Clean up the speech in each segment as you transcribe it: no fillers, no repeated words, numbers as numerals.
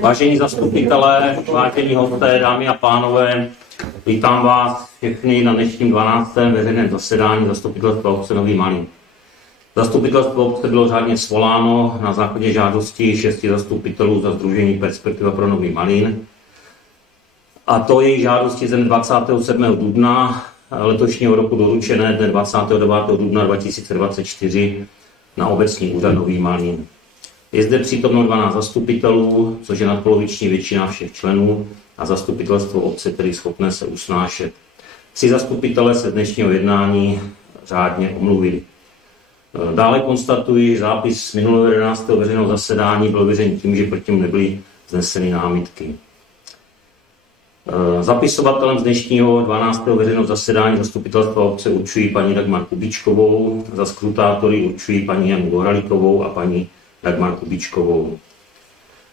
Vážení zastupitelé, vážení hosté, dámy a pánové, vítám vás všechny na dnešním 12. veřejném zasedání Zastupitelstva obce Nový Malín. Zastupitelstvo obce bylo řádně svoláno na základě žádosti 6 zastupitelů za sdružení Perspektiva pro Nový Malín. A to její žádosti ze 27. dubna letošního roku doručené dne 29. dubna 2024 na obecní úřad Nový Malín. Je zde přítomno 12 zastupitelů, což je nadpoloviční většina všech členů a zastupitelstvo obce, který schopné se usnášet. 3 zastupitelé se dnešního jednání řádně omluvili. Dále konstatuji, že zápis z minulého 11. veřejného zasedání byl veřejný tím, že proti němu nebyly vzneseny námitky. Zapisovatelem z dnešního 12. veřejného zasedání zastupitelstva obce určují paní Dagmar Kubíčkovou, za skrutátory určují paní Janu Goralikovou a paní Dagmar Kubíčkovou.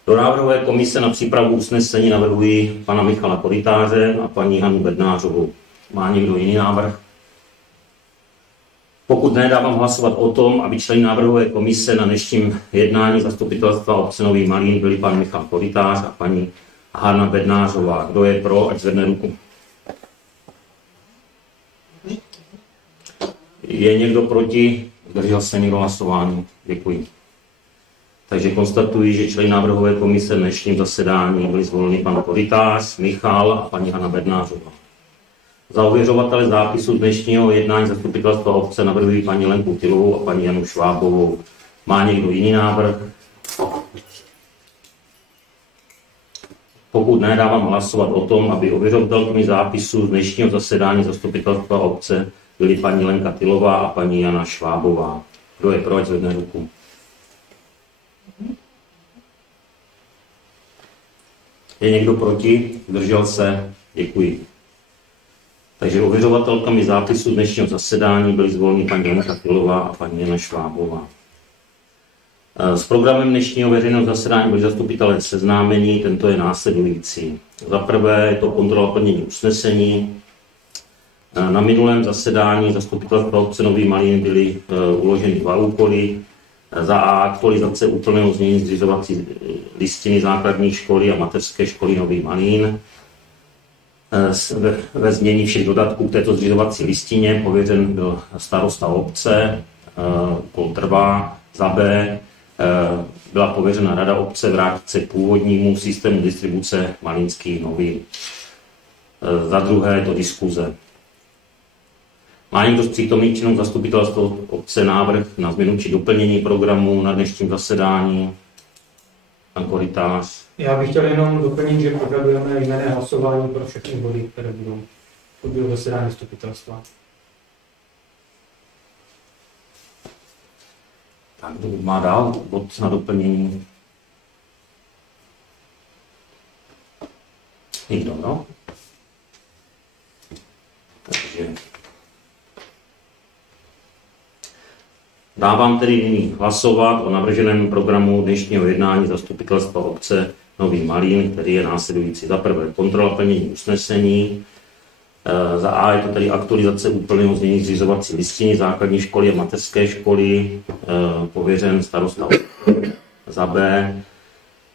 Do návrhové komise na přípravu usnesení navrhuji pana Michala Korytáře a paní Hanu Bednářovou. Má někdo jiný návrh? Pokud ne, dávám hlasovat o tom, aby členy návrhové komise na dnešním jednání zastupitelstva obce Nový Malín byli pan Michal Korytář a paní Hana Bednářová. Kdo je pro, ať zvedne ruku. Je někdo proti? Zdržel se někdo hlasování? Děkuji. Takže konstatuji, že členy návrhové komise v dnešním zasedání byli zvoleni pan Korytář, Michal a paní Hana Bednářová. Za ověřovatele zápisu dnešního jednání zastupitelstva obce navrhují paní Lenku Tylovou a paní Janu Švábovou. Má někdo jiný návrh? Pokud ne, dávám hlasovat o tom, aby ověřovatelkami zápisu z dnešního zasedání zastupitelstva obce byly paní Lenka Tylová a paní Jana Švábová. Kdo je pro, ať zvedne ruku. Je někdo proti? Zdržel se? Děkuji. Takže ověřovatelkami zápisu dnešního zasedání byly zvoleny paní Lenka Tylová a paní Jana Švábová. S programem dnešního veřejného zasedání byli zastupitelé seznámení, tento je následující. Za prvé je to kontrola plnění usnesení. Na minulém zasedání zastupitelstva obce Nový Malín byly uloženy 2 úkoly. Za A aktualizace úplného znění zřizovací listiny základní školy a mateřské školy Nový Malín. Ve znění všech dodatků k této zřizovací listině pověřen byl starosta obce, úkol trvá. Za B byla pověřena rada obce vrátit se k původnímu systému distribuce malínských novin. Za druhé je to diskuze. Má někdo z přítomných členů zastupitelstva obce návrh na změnu či doplnění programu na dnešním zasedání? Pan Korytář. Já bych chtěl jenom doplnit, že požadujeme jmenné hlasování pro všechny body, které budou v průběhu zasedání zastupitelstva. Tak kdo má dál bod na doplnění? Nikdo, no? Takže dávám tedy nyní hlasovat o navrženém programu dnešního jednání zastupitelstva obce Nový Malín, který je následující. Za prvé kontrola plnění usnesení. Za A je to tedy aktualizace úplného znění zřizovací listiny základní školy a mateřské školy, pověřen starosta. Za B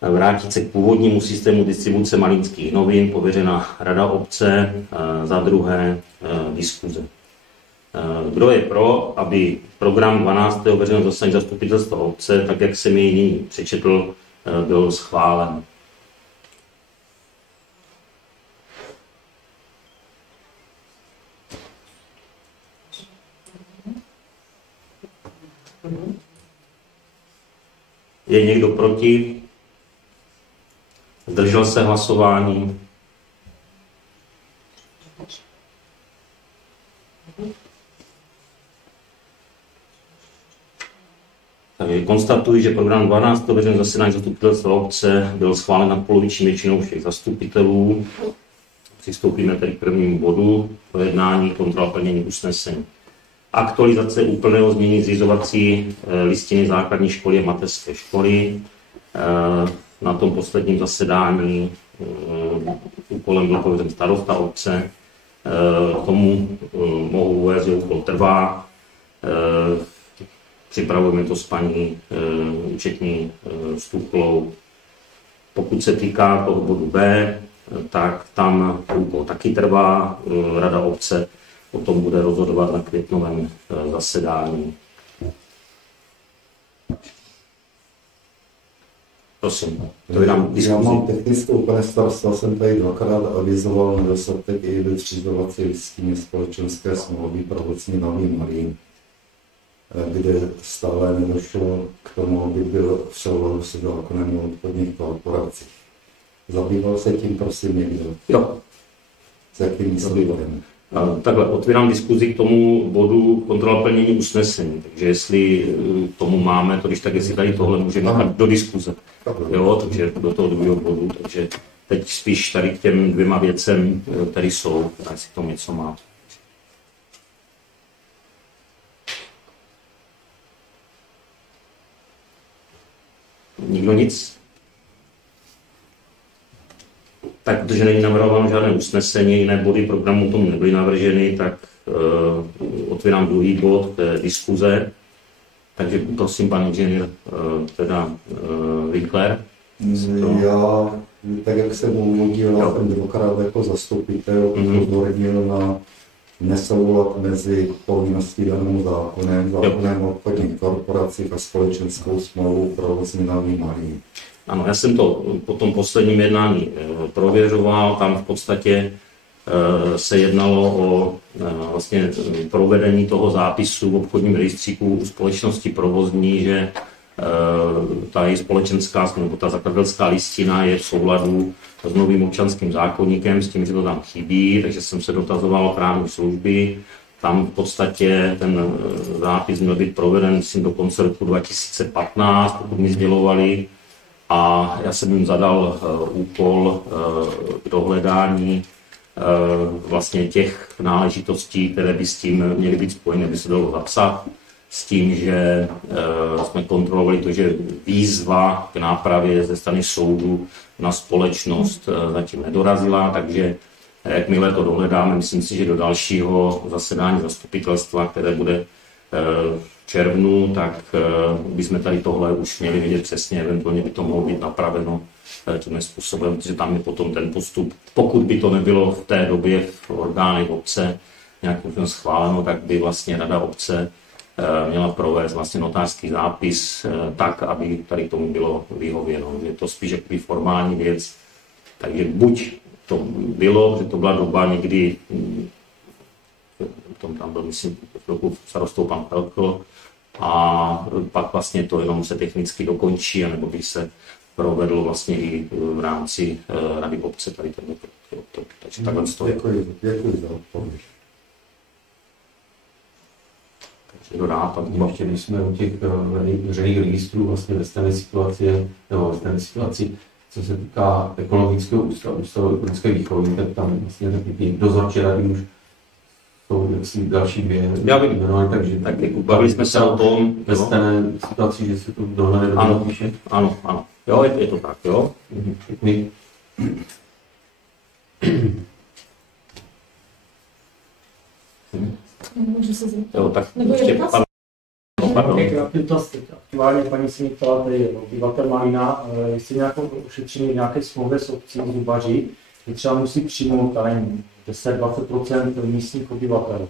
vrátit se k původnímu systému distribuce malínských novin, pověřena rada obce. Za druhé diskuze. Kdo je pro, aby program 12. veřejného zasedání zastupitelstva obce, tak jak jsem jej nyní přečetl, byl schválen? Je někdo proti? Zdržel se hlasování? Takže konstatuji, že program 12. veřejného zasedání zastupitelstva obce byl schválen nadpoloviční většinou všech zastupitelů. Přistoupíme tedy k prvnímu bodu projednání kontrola plnění usnesení. Aktualizace úplného znění zřizovací listiny základní školy a mateřské školy. Na tom posledním zasedání úkolem byl pověřen starosta obce. Tomu mohu uvést, že úkol trvá. Připravujeme to s paní účetní Stuchlou. Pokud se týká toho bodu B, tak tam úkol taky trvá. Rada obce o tom bude rozhodovat na květnovém zasedání. Prosím, to je nám diskuzi. Já mám technickou úplně starstva, jsem tady dvakrát avizoval nedostatek i ve zřizovací listině společenské smlouvy Provozní Nový Malín, kde stále nedošlo k tomu, aby byl v souladu se zákonem o obchodních korporacích. Zabýval se tím, prosím, někdo? Jo. S jakým výsledkem? Takhle, otvírám diskuzi k tomu bodu kontrola plnění usnesení, takže jestli tomu máme, to když tak, jestli tady tohle můžeme nechat do diskuze. Jo, takže do toho druhého bodu, takže teď spíš tady k těm dvěma věcem, které jsou, jestli k tomu něco má. Nikdo nic? Tak, protože není navrhováno žádné usnesení, jiné body programu tomu nebyly navrženy, tak otvírám druhý bod diskuze. Takže prosím, pan inženýr, Winkler. Já, tak jak jsem uvodil, já jsem dvakrát jako zastupitel upozornil na nesoulad mezi povinností danou zákonem o obchodních korporacích a společenskou smlouvou Provozní Nový Malín. Ano, já jsem to po tom posledním jednání prověřoval, tam v podstatě se jednalo o vlastně provedení toho zápisu v obchodním rejstříku společnosti provozní, že ta její společenská nebo ta zakladatelská listina je v souladu s novým občanským zákoníkem, s tím, že to tam chybí, takže jsem se dotazoval právní služby. Tam v podstatě ten zápis měl být proveden myslím, do konce roku 2015, pokud mi sdělovali. A já jsem jim zadal úkol k dohledání vlastně těch náležitostí, které by s tím měly být spojeny, aby se dalo zapsat, s tím, že jsme kontrolovali to, že výzva k nápravě ze strany soudu na společnost zatím nedorazila, takže jakmile to dohledáme, myslím si, že do dalšího zasedání zastupitelstva, které bude v červnu, tak bychom tady tohle už měli vědět přesně, eventuálně by to mohlo být napraveno tím způsobem, protože tam je potom ten postup. Pokud by to nebylo v té době v orgánech obce nějakým schváleno, tak by vlastně rada obce měla provést vlastně notářský zápis tak, aby tady tomu bylo vyhověno. Je to spíš jakoby formální věc, takže buď to bylo, že to byla doba někdy, tam byl, myslím, chvilku starostou pan Pelkl, a pak vlastně to jenom se technicky dokončí, anebo by se provedlo vlastně i v rámci rady obce tady ten takže takhle stojí. Děkuji za odpověď. Takže dodá, ještě když jsme u těch veřejných registrů vlastně ve stejné situaci, co se týká ekologického ústavu ekologické výchovy, tak tam vlastně ty dozorčí rady už jsou další dvě. Já vím, takže tak bavili jsme se o tom. Ve stejné situaci, že se to dohledá. Ano, ano. Jo, je to tak, jo. Děkuji. Jo, tak ještě pan... Aktuálně paní se mi ptala, tady obyvatel Malína, jestli nějakou ušetření nějaké smlouvy s obcí zubaři, že třeba musí přijmout 10-20% místních obyvatel.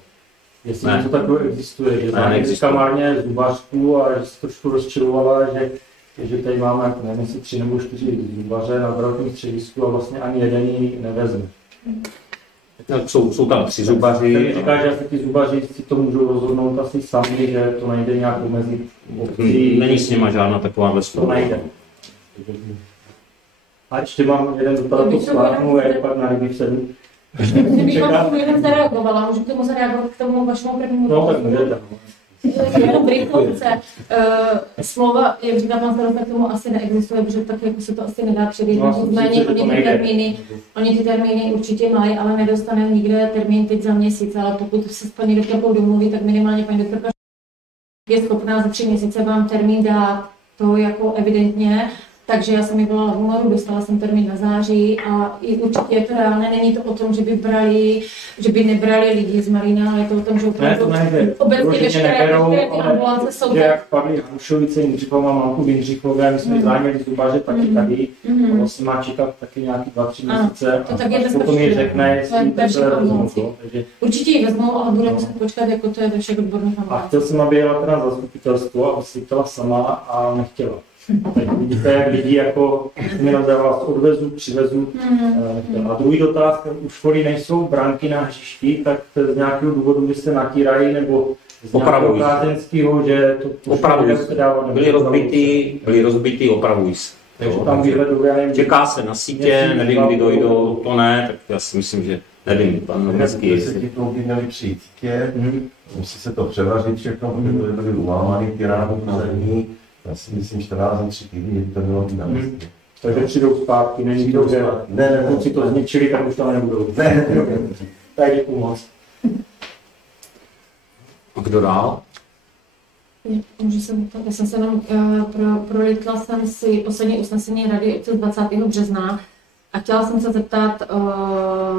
Jestli to takové existuje, že neexistuje márně zubařku a že se trošku rozčilovala, že tady máme, nevím, jestli 3 nebo 4 zubaře na zdravotním středisku a vlastně ani jeden ji nevezme. Jsou tam 3 zubaři. Ten říká, že asi ty zubaři si to můžou rozhodnout asi sami, že to nejde nějak omezit obcí. Není s nima žádná taková vesmír. To nejde. A ještě mám jeden dotaz, to zvládnu, jak pak na ryby v 7. Kdybych vám tomu jenom zareagovala, můžu k tomu zareagovat k tomu vašemu prvnímu no, tak můžete. Jenom v rychlovce. Smlouva, jak říká pan starosta, k tomu asi neexistuje, protože tak jako se to asi nedá předejít. Nicméně oni ty termíny určitě mají, ale nedostane nikde termín teď za měsíc, ale pokud se s paní doktorkou domluví, tak minimálně paní doktorka je schopná za 3 měsíce vám termín dát, to jako evidentně. Takže já jsem ji volala v únoru, dostala jsem termín na září a i určitě je to reálné, není to o tom, že by nebrali lidi z Marína, ale je to o tom, že opravdu obecně veškeré ambulance jsou tak. Jak padly Hanušovice, Jindřichova, mamku Jindřichové, my jsme zájměli zubaře taky tady, a vlastně má čekat taky nějaký 2-3 měsíce a potom ji řekne, jestli to vezmou. Určitě ji vezmou, ale bude muset počkat, jako to je ve všech odborných ambulancích. A chtěl jsem, aby jela teda zastupitelstvo a vysvětlila sama a nechtěla. Tak vidíte, jak lidi jako mi nazývá, odvezu, přivezu. A druhý dotaz, u školy nejsou bránky na hřišti, tak z nějakého důvodu, že se natírají, nebo z nějakého kázeňského, že to opravují se. Byly rozbitý, opravují se. Takže tam vyhleduje, čeká se na sítě, nevím, kdy dojdou, to ne, tak já si myslím, že nevím, pan Novecký. Jestli ti klouby měly přijít sítě, musí se to převařit všechno, protože to byly ulámaný ty rány zadní. Já si myslím, 14 dní, 3 týdny, to bylo na místě. Takže přijdou zpátky, není to, že kluci to zničili, tak už tam nebudou. Tak děkuju moc. A kdo dál? Já jsem se jenom prolítla jsem si poslední usnesení rady od 20. března a chtěla jsem se zeptat,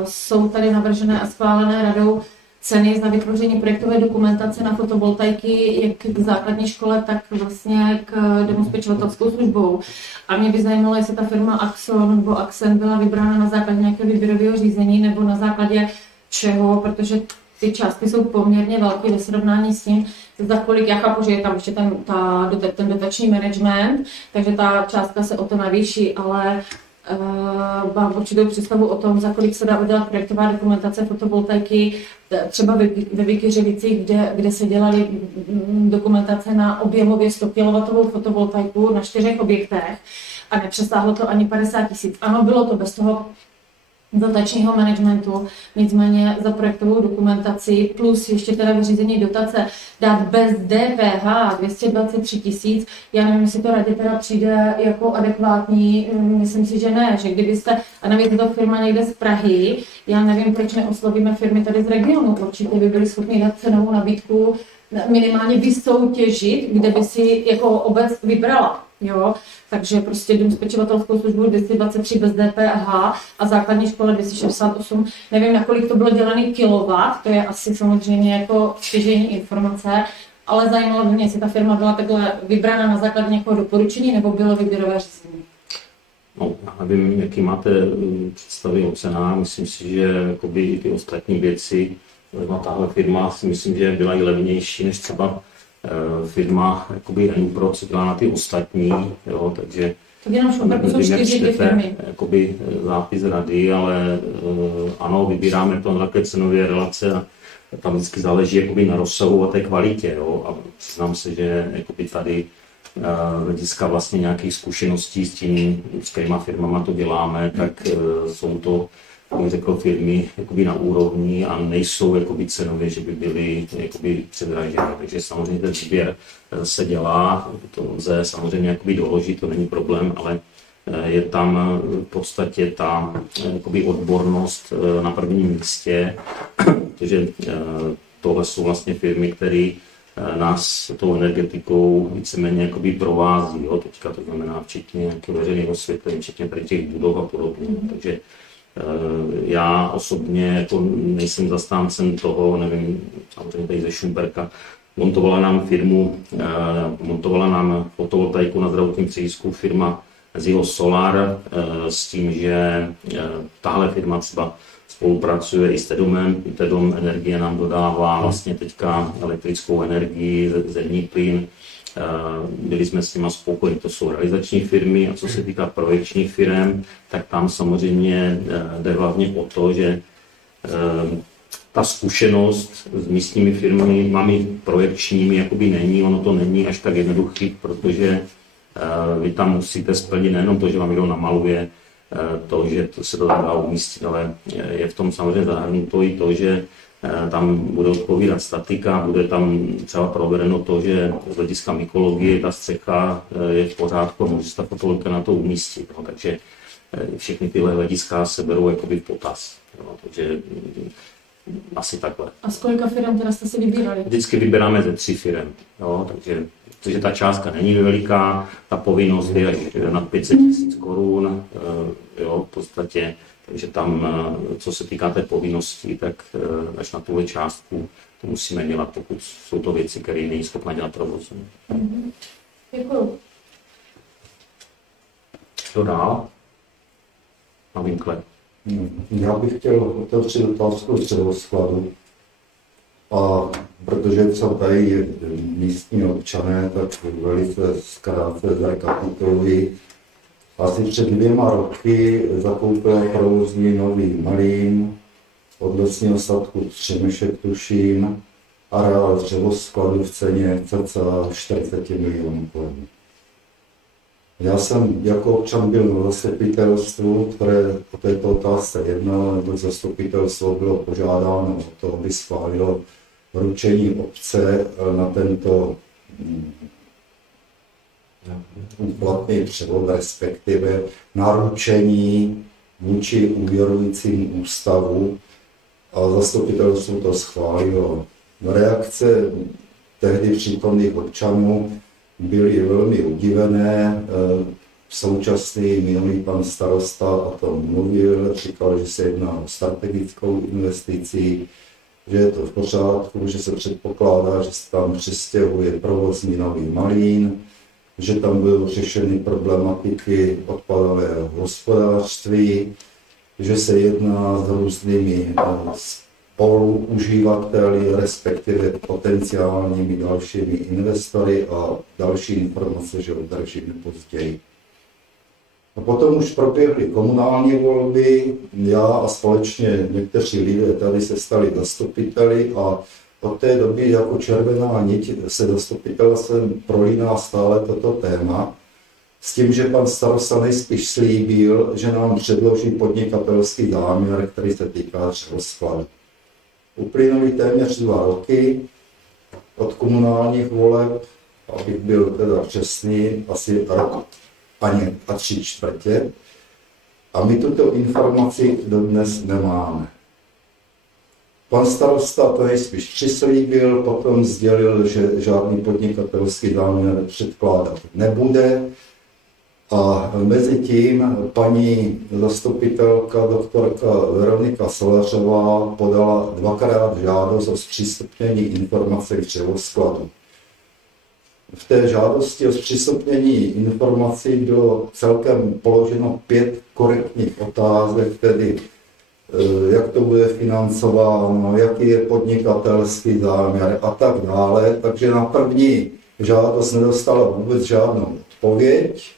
jsou tady navržené a schválené radou ceny za vytvoření projektové dokumentace na fotovoltaiky jak k základní škole, tak vlastně k domu s pečovatelskou službou. A mě by zajímalo, jestli ta firma Axon nebo Axen byla vybrána na základě nějakého výběrového řízení nebo na základě čeho, protože ty částky jsou poměrně velké ve srovnání s tím, za kolik já chápu, že je tam ještě ten dotační management, takže ta částka se o to navýší, ale mám určitou představu o tom, za kolik se dá udělat projektová dokumentace fotovoltaiky, třeba ve Vykyřevicích, kde se dělaly dokumentace na objemově 100 kW fotovoltaiku na 4 objektech a nepřesáhlo to ani 50 000. Ano, bylo to bez toho dotačního managementu, nicméně za projektovou dokumentaci plus ještě teda vyřízení dotace dát bez DPH 223 000, já nevím, jestli to radě teda přijde jako adekvátní, myslím si, že ne, že kdybyste, a navíc to firma někde z Prahy, já nevím, proč neoslovíme firmy tady z regionu, určitě by byli schopni dát cenovou nabídku, minimálně vysoutěžit, kde by si jako obec vybrala. Jo, takže prostě dům s pečovatelskou službou 223 bez DPH a základní škola 268. Nevím, nakolik to bylo dělaný kilowatt, to je asi samozřejmě jako stěžení informace, ale zajímalo by mě, jestli ta firma byla takhle vybrána na základě nějakého doporučení nebo bylo výběrové řízení. No, já nevím, jaký máte představy o cenách, myslím si, že jakoby ty ostatní věci, tahle firma si myslím, že byla i levnější než třeba firma jakoby Renupro, co dělá na ty ostatní, jo, takže nevím, jak čtete jakoby zápis rady, ale ano, vybíráme to na také cenové relace a tam vždycky záleží jakoby na rozsahu a té kvalitě, jo, a přiznám se, že jakoby tady hlediska vlastně nějakých zkušeností s tím, s kterýma firmama to děláme, tak jsou to, jak řekl, firmy jakoby na úrovni a nejsou jakoby cenově, že by byly jakoby předražené. Takže samozřejmě ten výběr se dělá, to lze samozřejmě jakoby doložit, to není problém, ale je tam v podstatě ta jakoby odbornost na prvním místě, protože tohle jsou vlastně firmy, které nás tou energetikou víceméně jakoby provází, jo, teďka to znamená včetně nějakého veřejného osvětlení, včetně tady těch budov a podobně. Takže já osobně jako nejsem zastáncem toho, nevím, samozřejmě tady ze Šumperka, montovala nám fotovoltaiku na zdravotním středisku firma Zio Solar s tím, že tahle firma třeba spolupracuje i s Tedomem. Tedom energie nám dodává vlastně teďka elektrickou energii, zemní plyn. Byli jsme s nimi spokojeni, to jsou realizační firmy a co se týká projekčních firm, tak tam samozřejmě jde hlavně o to, že ta zkušenost s místními firmami projekčními jakoby není, ono to není až tak jednoduchý, protože vy tam musíte splnit nejenom to, že vám někdo namaluje to, že to se to dá umístit, ale je v tom samozřejmě zahrnuto i to, že tam bude odpovídat statika, bude tam třeba provedeno to, že z hlediska mykologie ta střecha je v pořádku a může se ta fotovoltaika na to umístit. No, takže všechny tyhle hlediska se berou jakoby v potaz. No, takže Asi takhle. A z kolika firm teda jste si vybírali? Vždycky vybíráme ze 3 firm, jo, takže ta částka není veliká, ta povinnost je až nad 500 000 korun, jo, v podstatě, takže tam, co se týká té povinnosti, tak až na tuhle částku to musíme dělat, pokud jsou to věci, které není schopna dělat provozem. Děkuju. Co dál? Na Winkler. Já bych chtěl otevřít otázku středoskladu. A protože jsou tady místní občané, tak velice zkrátce zrekapituluji. Asi před 2 roky zakoupil provozní nový mlýn od lesního statku Třemešek, tuším, areál dřevoskladu v ceně cca 40 milionů korun. Já jsem jako občan byl na zastupitelstvu, které o této otázce jednalo, nebo zastupitelstvo bylo požádáno o to, aby schválilo ručení obce na tento úplatný převod, respektive naručení vůči úvěrujícím ústavu, a zastupitelstvo to schválilo. Reakce tehdy přítomných občanů byly velmi udivené. Současný minulý pan starosta o tom mluvil, říkal, že se jedná o strategickou investici, že je to v pořádku, že se předpokládá, že se tam přistěhuje provozní nový mlýn, že tam budou řešeny problematiky odpadového hospodářství, že se jedná s různými spoluuživateli, respektive potenciálními dalšími investory, a další informace, že obdržíme později. A potom už proběhly komunální volby, já a společně někteří lidé tady se stali zastupiteli, a od té doby jako červená niť se zastupitelstvem prolíná stále toto téma, s tím, že pan starosta nejspíš slíbil, že nám předloží podnikatelský záměr, který se týká dřevoskladu. Uplynuly téměř 2 roky od komunálních voleb, abych byl teda přesný, asi rok ani a 3/4. A my tuto informaci dodnes nemáme. Pan starosta to nejspíš přislíbil, potom sdělil, že žádný podnikatelský záměr předkládat nebude. A mezi tím paní zastupitelka doktorka Veronika Solařová podala 2krát žádost o zpřístupnění informací k dřevoskladu. V té žádosti o zpřístupnění informací bylo celkem položeno 5 korektních otázek, tedy jak to bude financováno, jaký je podnikatelský záměr a tak dále. Takže na první žádost nedostala vůbec žádnou odpověď.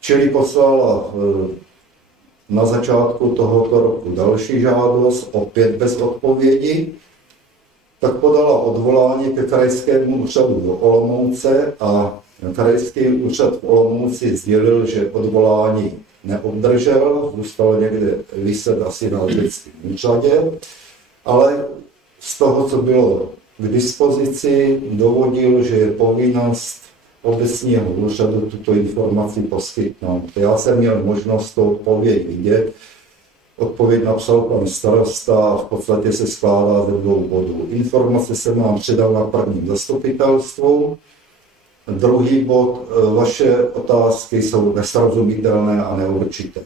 Čili poslala na začátku tohoto roku další žádost, opět bez odpovědi, tak podala odvolání ke krajskému úřadu do Olomouce, a krajský úřad v Olomouci sdělil, že odvolání neobdržel, zůstalo někde viset asi na leteckém úřadě, ale z toho, co bylo k dispozici, dovodil, že je povinnost obecního úřadu tuto informaci poskytnout. Já jsem měl možnost to odpověď vidět. Odpověď napsal pan starosta a v podstatě se skládá ze 2 bodů. Informace jsem vám předal na prvním zastupitelstvu. Druhý bod, vaše otázky jsou nesrozumitelné a neurčité.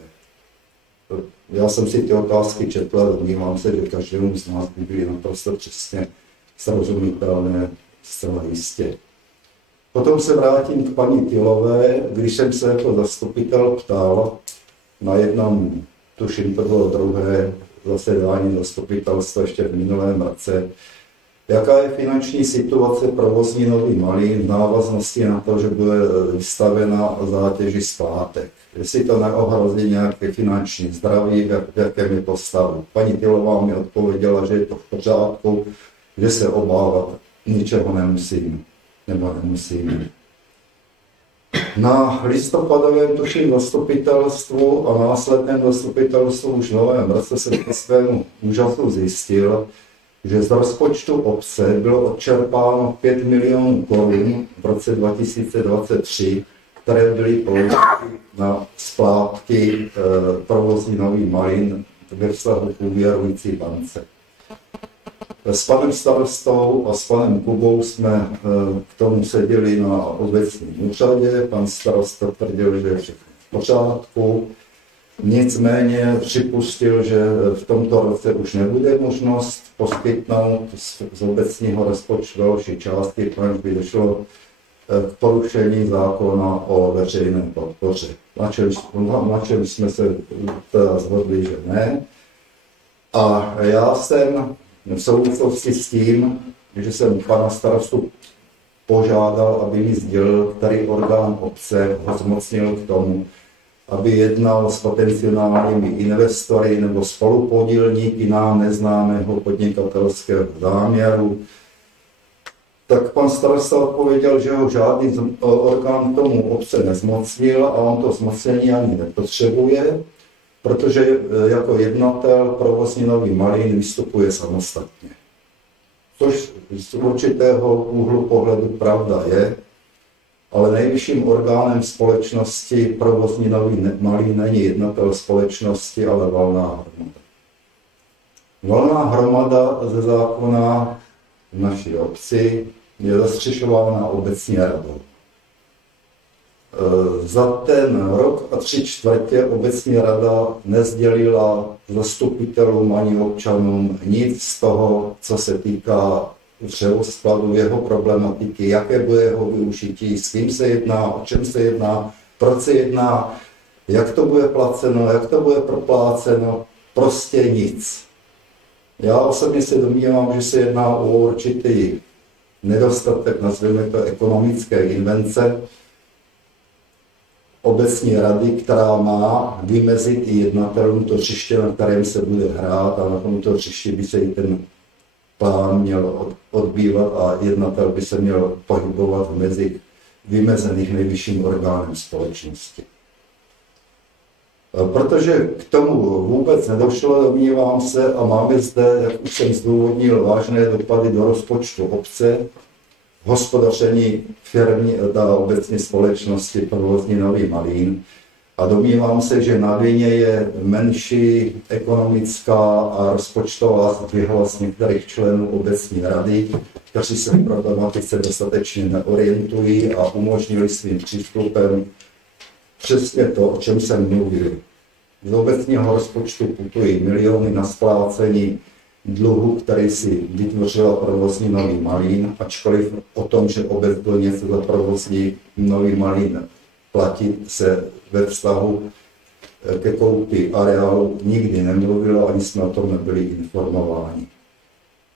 Já jsem si ty otázky četl a domnívám se, že každému z nás by byly naprosto přesně srozumitelné, zcela jistě. Potom se vrátím k paní Tylové, když jsem se jako zastupitel ptal na jednom, tuším to bylo 2. zasedání zastupitelstva ještě v minulém roce, jaká je finanční situace provozní nový mlýn v návaznosti na to, že bude vystavena zátěži splátek. Jestli to neohrozí nějaké finanční zdraví, v jakém je to stavu. Paní Tylová mi odpověděla, že je to v pořádku, že se obávat ničeho nemusím. Na listopadovém tuším zastupitelstvu a následném zastupitelstvu už v novém roce jsem ke svému úžasu zjistil, že z rozpočtu obce bylo odčerpáno 5 milionů korun v roce 2023, které byly použity na splátky provozní nový mlýn ve vztahu k úvěrující bance. S panem starostou a s panem Kubou jsme k tomu seděli na obecním úřadě. Pan starosta tvrdil, že je všechno v pořádku. Nicméně připustil, že v tomto roce už nebude možnost poskytnout z obecního rozpočtu další částky, protože by došlo k porušení zákona o veřejné podpoře. Na čem jsme se teda shodli, že ne. A já jsem v souvislosti s tím, že jsem pana starostu požádal, aby mi sdělil, který orgán obce ho zmocnil k tomu, aby jednal s potenciálními investory nebo spolupodílníky nám neznámého podnikatelského záměru, tak pan starosta odpověděl, že ho žádný orgán k tomu obce nezmocnil a on to zmocnění ani nepotřebuje, protože jako jednatel provozní Nový Malín vystupuje samostatně. Což z určitého úhlu pohledu pravda je, ale nejvyšším orgánem společnosti provozní Nový Malín není jednatel společnosti, ale valná hromada. Valná hromada ze zákona v naší obci je zastřešována obecní radou. Za ten rok a 3/4 obecní rada nesdělila zastupitelům ani občanům nic z toho, co se týká dřevoskladu, jeho problematiky, jaké bude jeho využití, s kým se jedná, o čem se jedná, proč se jedná, jak to bude placeno, jak to bude propláceno, prostě nic. Já osobně se domnívám, že se jedná o určitý nedostatek, nazveme to ekonomické invence obecní rady, která má vymezit i jednatelům to hřiště, na kterém se bude hrát, a na tomto hřišti by se i ten plán měl odbývat a jednatel by se měl pohybovat mezi vymezených nejvyšším orgánem společnosti. Protože k tomu vůbec nedošlo, domnívám se, a máme zde, jak už jsem zdůvodnil, vážné dopady do rozpočtu obce, hospodaření firmy a obecně společnosti provozní Nový Malín. A domnívám se, že na vině je menší ekonomická a rozpočtová zdvihovost některých členů obecní rady, kteří se v problematice dostatečně neorientují a umožnili svým přístupem přesně to, o čem jsem mluvil. Z obecního rozpočtu putují miliony na splácení dluhu, který si vytvořila provozní Nový Malín, ačkoliv o tom, že obec byl něco za provozní Nový Malín platit, se ve vztahu ke koupi areálu nikdy nemluvilo, ani jsme o tom nebyli informováni.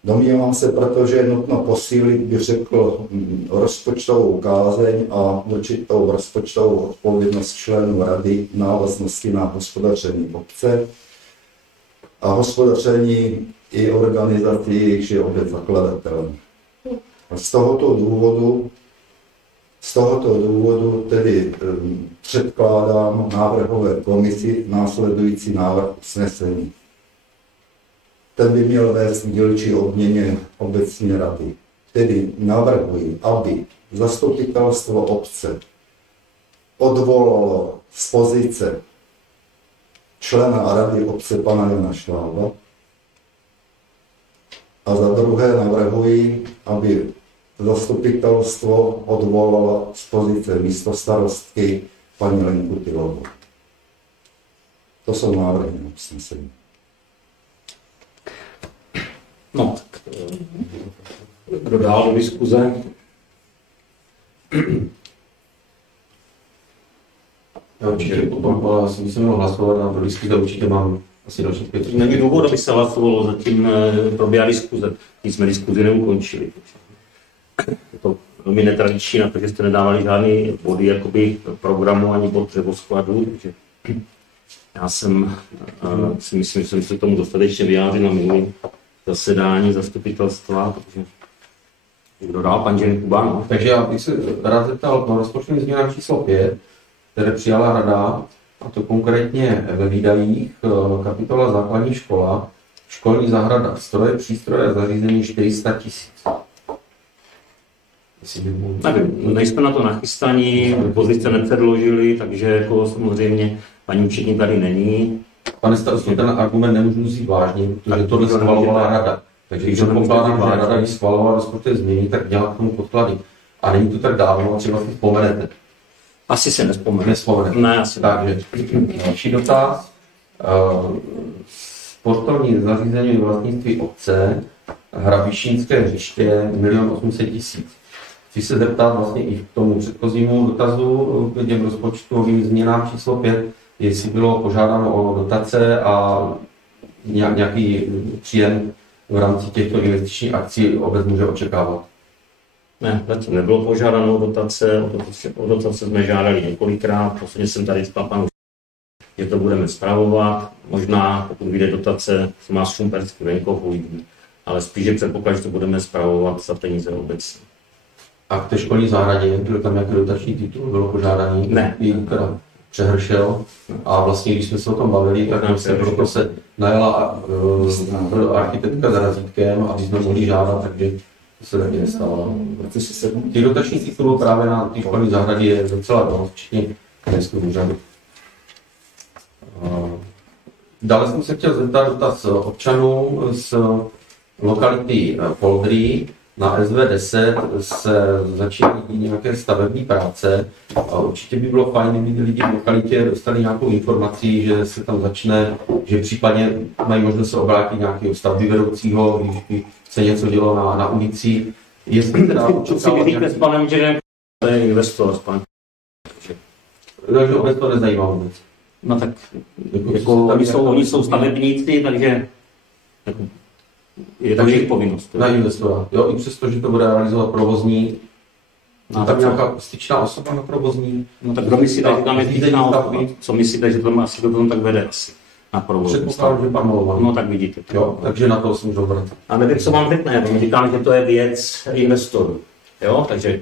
Domnívám se, protože je nutno posílit, bych řekl, rozpočtovou kázeň a určitou rozpočtovou odpovědnost členů rady v návaznosti na hospodaření obce a hospodaření i organizací, jejichž je obec zakladatelem. Z tohoto důvodu tedy předkládám návrhové komisi následující návrh usnesení. Ten by měl vést k dílčí obměně obecní rady. Tedy navrhuji, aby zastupitelstvo obce odvolalo z pozice člena rady obce pana Jana Švába a za druhé navrhuji, aby zastupitelstvo odvolalo z pozice místostarostky paní Lenku Tylovou. To jsou návrhy na usnesení. No, kdo dál do diskuze? Já určitě potom si musím hlasovat a do diskuze určitě mám asi další 5. Není důvod, aby se hlasovalo, zatím probíhá diskuze. Když jsme diskuzi neukončili. Je to velmi netradiční na to, že jste nedávali žádný body jakoby programu ani bod dřevoskladu, takže já jsem si myslím, že jsem se tomu dostatečně vyjádřil na minulém zasedání zastupitelstva, takže kdo dál, pan Ženek Kuba, no. Takže já bych se rád zeptal na rozpočtový změnách číslo 5, které přijala rada, a to konkrétně ve výdajích, kapitola základní škola, školní zahrada, stroje, přístroje a zařízení 400 000. Nevím, nejsme na to nachystaní, pozice nepředložili, takže jako samozřejmě paní účetní tady není. Pane starosto, ten argument nemůžu vzít vážně, protože tohle schvalovala rada. Takže když předpokládám, že rada, když schvalovala rozpočtové změny, tak dělá k tomu podklady. A není to tak dávno, třeba si vzpomenete. Asi se nespomenu. Nespomenete. Ne, asi ne. Takže další dotaz. Sportovní zařízení vlastnictví obce, Hrabišínské hřiště, 1 800 000. Chci se zeptat vlastně i k tomu předchozímu dotazu, k těm rozpočtovým změnám číslo 5, jestli bylo požádáno o dotace a nějaký příjem v rámci těchto investičních akcí obec může očekávat. Ne, zatím nebylo požádáno o dotace jsme žádali několikrát, posledně jsem tady říkal panu, že to budeme spravovat, možná pokud vyjde dotace z Más Šumperský venkov, uvidíme, ale spíše předpoklad, že to budeme spravovat za peníze obecně. A k té školní zahradě, byl tam nějaký dotační titul, bylo požádaný? Ne. Teda přehršel. A vlastně, když jsme se o tom bavili, tak se proto se najela architektka s razítkem, aby jsme mohli žádat, takže to se taky nestalo. Těch dotačních titulů právě na té školní zahradě je docela dost, včetně městského úřadu. Dále jsem se chtěl zeptat dotaz občanů z lokality Poldry. Na SV10 se začínají nějaké stavební práce a určitě by bylo fajn, kdyby lidi v lokalitě dostali nějakou informaci, že se tam začne, že případně mají možnost se obrátit nějakého stavbyvedoucího, když by se něco dělo na ulici. Jestli teda očekávat nějaký... s panem, že to je investor, pan. Takže obec to nezajímá vůbec. No tak, oni jsou stavebníci, takže je to jejich povinnost. Na investora. Jo, i přesto, že to bude realizovat provozní, tam nějaká styčná osoba na provozní. No tak kdo myslíte, že tam je styčná osoba? Co myslíte, že to asi to tak vede asi na provozní? Předpokládám, že pan Molovan. No tak vidíte. Jo, takže na to se můžu obracet. A nevím, co vám řekne, já říkám, že to je věc investorů. Jo, takže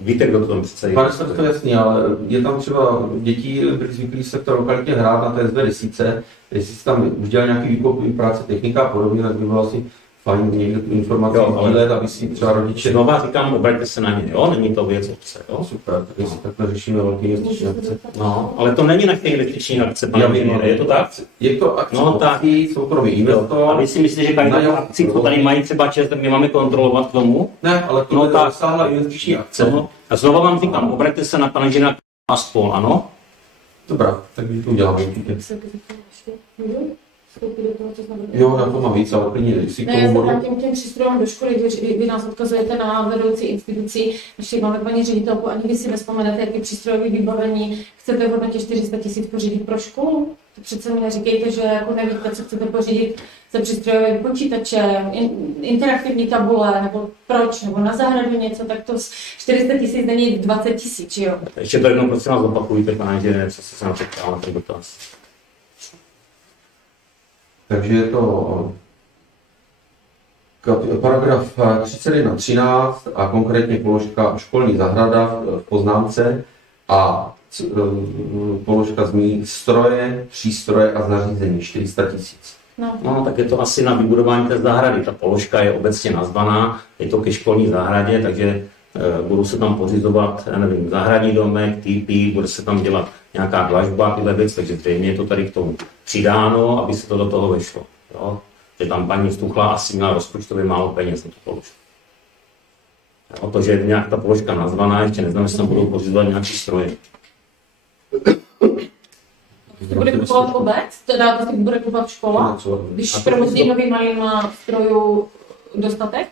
víte, kdo to tam přece je. Pane se to jasný, ale je tam třeba děti, byli zvyklí se v té lokalitě hrát na té SV10, jestli si tam už dělal nějaký výkop práce technika a podobně, tak by bylo asi fajn někde tu informaci sdílet, aby si třeba rodiče... Znova říkám, obraťte se na ně, jo, není to věc obce, jo. Super, tak jestli takhle řešíme velké investiční akce. No, ale to není naše investiční akce, pane inženýre, je to tak? Je to akce obcí, soukromý investor. A vy si myslíte, že každou akci, co tady mají třeba čest, tak my máme kontrolovat k tomu? Ne, ale to je rozsáhlá investiční akce. No, a znova vám říkám, obraťte se na pana inženýra Aspol, ano? Dobrá, tak to uděláme určitě. Jo, na to mám víc, ale plně si ne, já se vrátím těm přístrojům do školy, když vy nás odkazujete na vedoucí institucí, ještě máme paní ředitelku, ani vy si nevzpomenete, jaký přístrojové vybavení chcete v hodnotě 400 000 pořídit pro školu. To přece mi neříkejte, že jako nevíte, co chcete pořídit za přístrojové počítače, interaktivní tabule, nebo proč, nebo na zahradu něco, tak to 400 000 není 20 000, jo. Ještě to jednou prosím vás opakujte, pane inženýre, co se nám čeká na ten dotaz. Takže je to paragraf 31.13 a konkrétně položka školní zahrada v poznámce a položka zmíní stroje, přístroje a zařízení 400 000. No, tak je to asi na vybudování té zahrady. Ta položka je obecně nazvaná, je to ke školní zahradě, takže budou se tam pořizovat, já nevím, zahradní domek, TP, bude se tam dělat nějaká dlažba, tyhle věc, takže zřejmě je to tady k tomu přidáno, aby se to do toho vešlo. Jo? Že tam paní Stuchla asi měla rozpočtově málo peněz na tu položku. Jo? To, že je nějak ta položka nazvaná, ještě neznamená, že se tam budou pořizovat nějaký stroje. To bude kupovat obec? Teda to bude kupovat škola? Když provozní nový malý má strojů dostatek?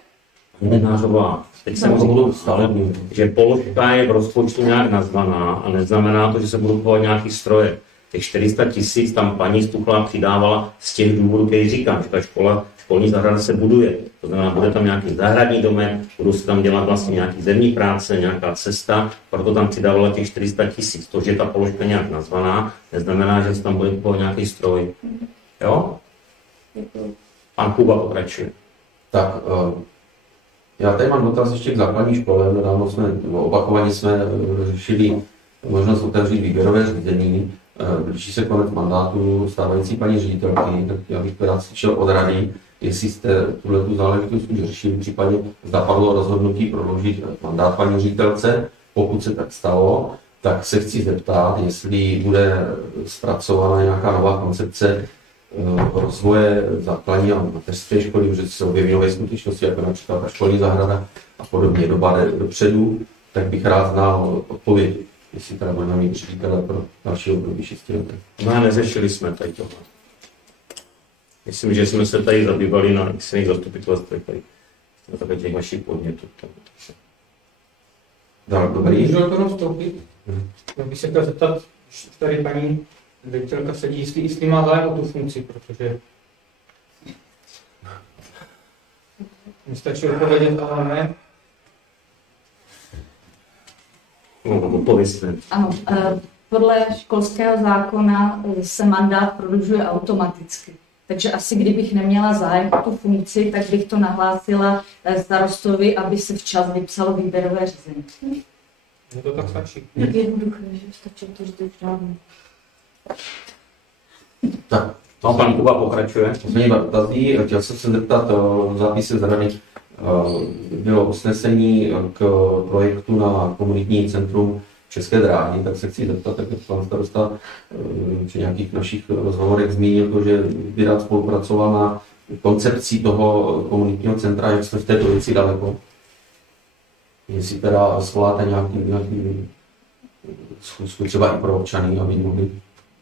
Nářová. Teď se budu stále, že položka je v rozpočtu nějak nazvaná a neznamená to, že se budou kupovat nějaký stroje. Těch 400 000 tam paní Stuchla přidávala z těch důvodů, který říkám, že ta školní zahrada se buduje. To znamená, bude tam nějaký zahradní domek, budou se tam dělat vlastně nějaký zemní práce, nějaká cesta, proto tam přidávala těch 400 000. To, že ta položka nějak nazvaná, neznamená, že se tam bude kupovat nějaký stroj. Jo? Pan Kuba pokračuje. Tak, já tady mám dotaz ještě k základní škole. Nedávno opakovaně jsme řešili možnost otevřít výběrové řízení. Blíží se konec mandátu stávající paní ředitelky, tak já bych rád slyšel od rady, jestli jste tuhletu záležitost už řešili, případně zda padlo rozhodnutí prodloužit mandát paní ředitelce. Pokud se tak stalo, tak se chci zeptat, jestli bude zpracována nějaká nová koncepce rozvoje základní a mateřské školy, že se objeví nové skutečnosti, jako například ta školní zahrada a podobně, doba jde dopředu, tak bych rád znal odpověď, jestli teda budeme mít ředitele pro další období 6 let. No, neřešili jsme tady tohle. Myslím, že jsme se tady zabývali na x zastupitelstvech, tady na takové těch vašich podnětů. Dobrý. Můžu do toho vstoupit? Já bych se chtěl zeptat, tady paní ředitelka sedí, jestli má zájem o tu funkci, protože mi stačí odpovědět, ale ne. Ano, podle školského zákona se mandát prodlužuje automaticky. Takže asi kdybych neměla zájem o tu funkci, tak bych to nahlásila starostovi, aby se včas vypsalo výběrové řízení. Je to tak stačí. Tak jednoduché, že stačí to, že to už žádný. Tak, no, pan Kuba pokračuje. poslední dotazí. Chtěl jsem se zeptat, v zápise z rady bylo usnesení k projektu na komunitní centrum České dráhy, tak se chci zeptat, jak pan starosta při nějakých našich rozhovorech zmínil to, že by rád spolupracoval na koncepcí toho komunitního centra, jak jsme v této věci daleko. Jestli teda svoláte nějaký schůzku třeba i pro občany, aby mohli.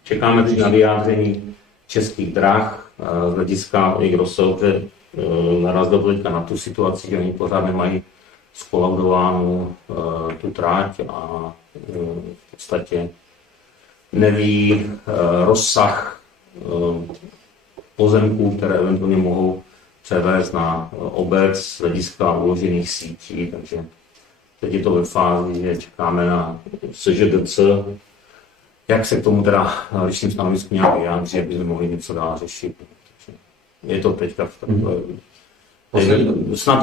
Čekáme teď na vyjádření Českých drah z hlediska jejich rozsahu, že narazil teďka na tu situaci, že oni pořád nemají skolaudovánu tu tráť a v podstatě neví rozsah pozemků, které eventuálně mohou převést na obec z hlediska uložených sítí, takže teď je to ve fázi, že čekáme na SŽDC, jak se k tomu teda na ličným stanovisku nějak vyjádří, aby jsme mohli něco dál řešit. Je to teďka v takové...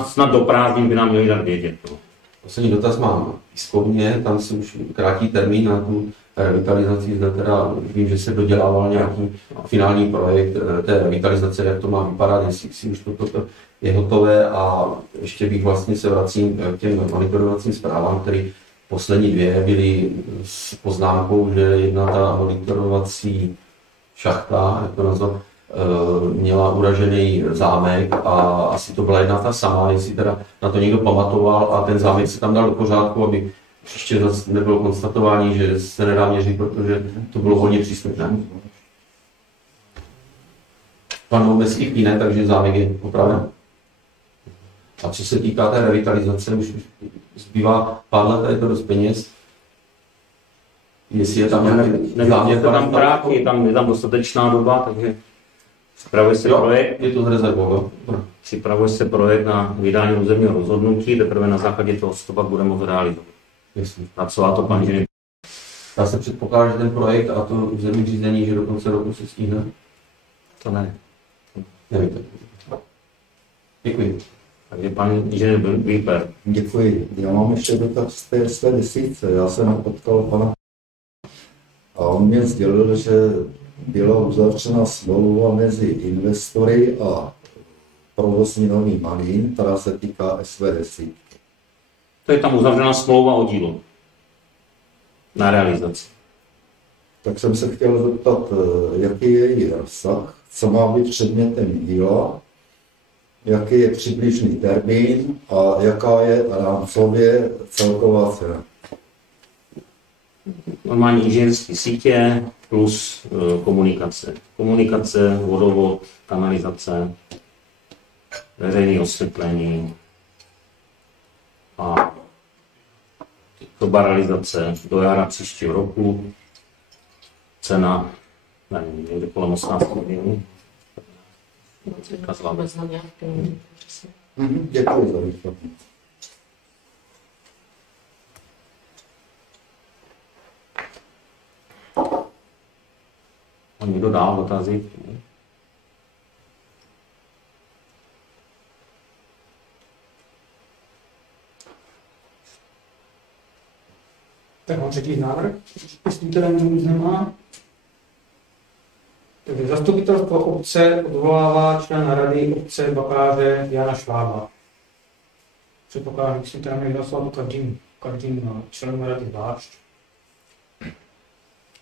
Snad do prázdnin by nám měli dát vědět. No. Poslední dotaz mám pískovně, tam se už krátí termín na tu revitalizaci, zde teda vím, že se dodělával nějaký finální projekt té revitalizace, jak to má vypadat, jestli už to je hotové a ještě bych vlastně se vracím k těm monitorovacím zprávám, které poslední dvě byly s poznámkou, že jedna ta monitorovací šachta, jak to nazvat, měla uražený zámek a asi to byla jedna ta sama, jestli teda na to někdo pamatoval a ten zámek se tam dal do pořádku, aby příště zase nebylo konstatování, že se nedá měřit, protože to bylo hodně přístupné. Pan Noubeský ne, takže zámek je opraven. A co se týká té revitalizace, už zbývá pár let, je to dost peněz. Jestli je tam nějaký záměr, tam krátky, je tam dostatečná doba, takže připravuje se projekt. Je to z rezervou, Připravuje se projekt na vydání územního rozhodnutí, teprve na základě toho pak budeme moct realizovat. Pracovat to pan Ženy. Dá se předpokládat, že ten projekt a to územní řízení, že do konce roku se stihne? To ne. Nevíte. Děkuji. Takže pan inženýr Výper. Děkuji. Já mám ještě dotaz z té desítce. Já jsem potkal pana a on mě sdělil, že byla uzavřena smlouva mezi investory a provozní Nový Malín, která se týká SVS. To je tam uzavřena smlouva o dílo na realizaci. Tak jsem se chtěl zeptat, jaký je její rozsah, co má být předmětem díla, jaký je přibližný termín a jaká je rámcově celková cena. Normální inženýrské sítě plus komunikace. Komunikace, vodovod, kanalizace, veřejné osvětlení a doba realizace do jara příštího roku. Cena, nevím, někde kolem 18 milionů. Děkuji za výklad. A někdo dál dotazy? Tak mám třetí návrh, jestli teda nic nemá. Takže zastupitelstvo obce odvolává člena rady obce bakaláře Jana Švába. Předpokládám, že jsme teda měli hlasovat každým členům rady zvlášť.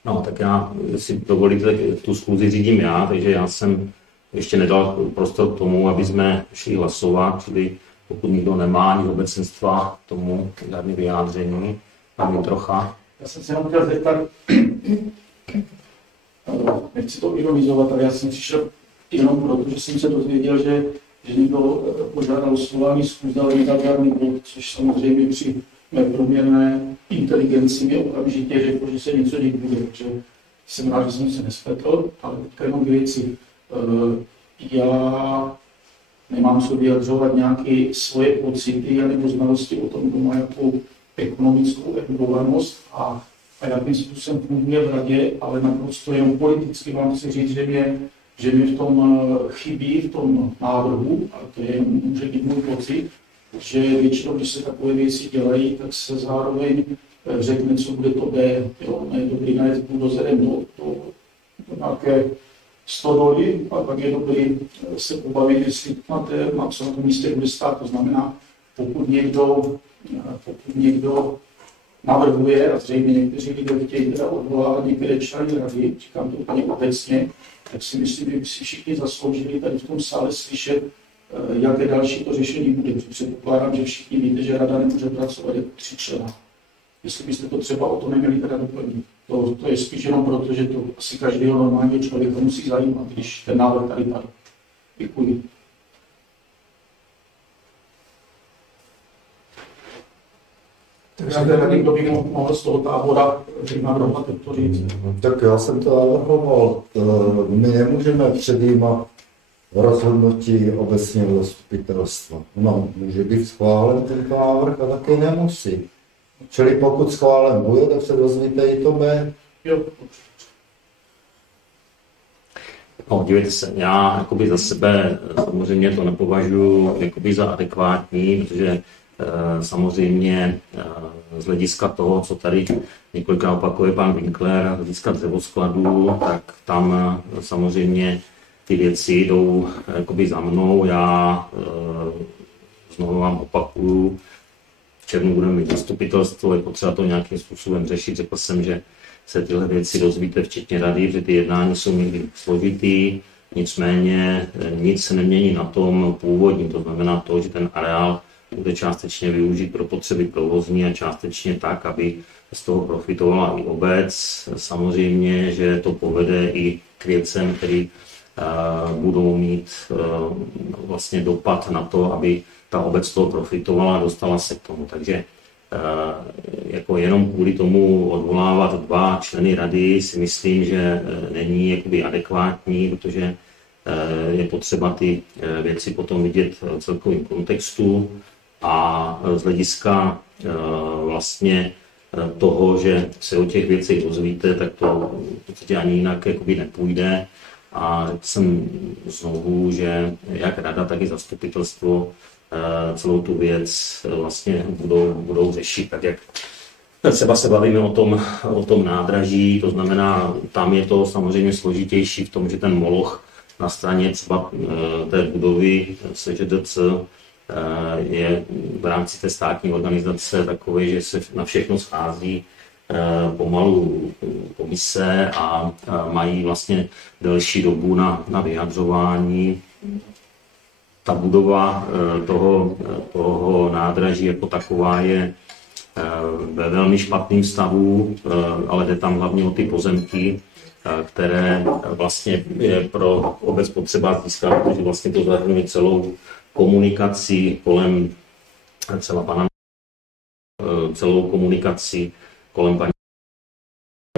No, tak já, si dovolíte, tu schůzi řídím já, takže já jsem ještě nedal prostor k tomu, aby jsme šli hlasovat, čili pokud nikdo nemá ani obecenstva k tomu žádné vyjádření, tam trocha. Já jsem se jenom chtěl zeptat, nechci to ironizovat, ale já jsem přišel jenom proto, že jsem se dozvěděl, že někdo požádal svolání schůze, ale nedal žádný bod, což samozřejmě při mé průměrné inteligenci mi okamžitě řekl, že se něco dít bude, protože jsem rád, že jsem se nespletl, ale teďka jenom věci. Já nemám co vyjadřovat nějaké svoje pocity nebo znalosti o tom, kdo má jakou ekonomickou edukovanost a jakým způsobem funguje v radě, ale naprosto jenom politicky vám chci říct, že mě v tom chybí, v tom návrhu, a to je, může být můj pocit, že většinou, když se takové věci dělají, tak se zároveň řekne, co bude to B. Jo? Ne dobrý najet buldozerem do nějaké stodoly, a pak je dobrý se pobavit, jestli co na tom místě bude stát. To znamená, pokud někdo navrhuje, a zřejmě někteří lidé chtějí odvolávat některé členy rady, říkám to úplně obecně, tak si myslím, že by si všichni zasloužili tady v tom sále slyšet, jaké další to řešení bude. Předpokládám, že všichni víte, že rada nemůže pracovat jako 3 člena. Jestli byste to třeba o to neměli teda doplnit. To je spíš jenom proto, že to asi každého normálního člověka musí zajímat, když ten návrh tady padl. Děkuji. Takže kdo by mohl z toho tábora navrhovat to říct? Tak já jsem to navrhoval. My nemůžeme předjímat rozhodnutí obecního zastupitelstva. No, může být schválen tento návrh a taky nemusí. Čili pokud schválen bude, tak se dozvíte i to B. Jo. No, dívejte se, já jakoby za sebe samozřejmě to nepovažuji jakoby za adekvátní, protože samozřejmě z hlediska toho, co tady několikrát opakuje pan Winkler, z hlediska dřevoskladu, tak tam samozřejmě ty věci jdou jakoby za mnou. Já znovu vám opakuju, v červnu budeme mít zastupitelstvo, je potřeba to nějakým způsobem řešit. Řekl jsem, že se tyhle věci dozvíte včetně rady, že ty jednání jsou někdy složitý, nicméně nic se nemění na tom původním, to znamená to, že ten areál bude částečně využít pro potřeby provozní a částečně tak, aby z toho profitovala i obec. Samozřejmě, že to povede i k věcem, které budou mít vlastně dopad na to, aby ta obec z toho profitovala a dostala se k tomu. Takže jako jenom kvůli tomu odvolávat 2 členy rady si myslím, že není jakoby adekvátní, protože je potřeba ty věci potom vidět v celkovém kontextu a z hlediska vlastně toho, že se o těch věcech dozvíte, tak to v podstatě ani jinak jakoby nepůjde. A řekl jsem znovu, že jak rada, tak i zastupitelstvo celou tu věc vlastně budou řešit, tak jak třeba se bavíme o tom nádraží, to znamená, tam je to samozřejmě složitější v tom, že ten moloch na straně třeba té budovy SŽDC je v rámci té státní organizace takový, že se na všechno schází pomalu komise a mají vlastně delší dobu na vyjadřování. Ta budova toho nádraží jako taková je ve velmi špatném stavu, ale jde tam hlavně o ty pozemky, které vlastně je pro obec potřeba získat, protože vlastně to zahrnuje celou komunikaci kolem celou komunikaci kolem paní,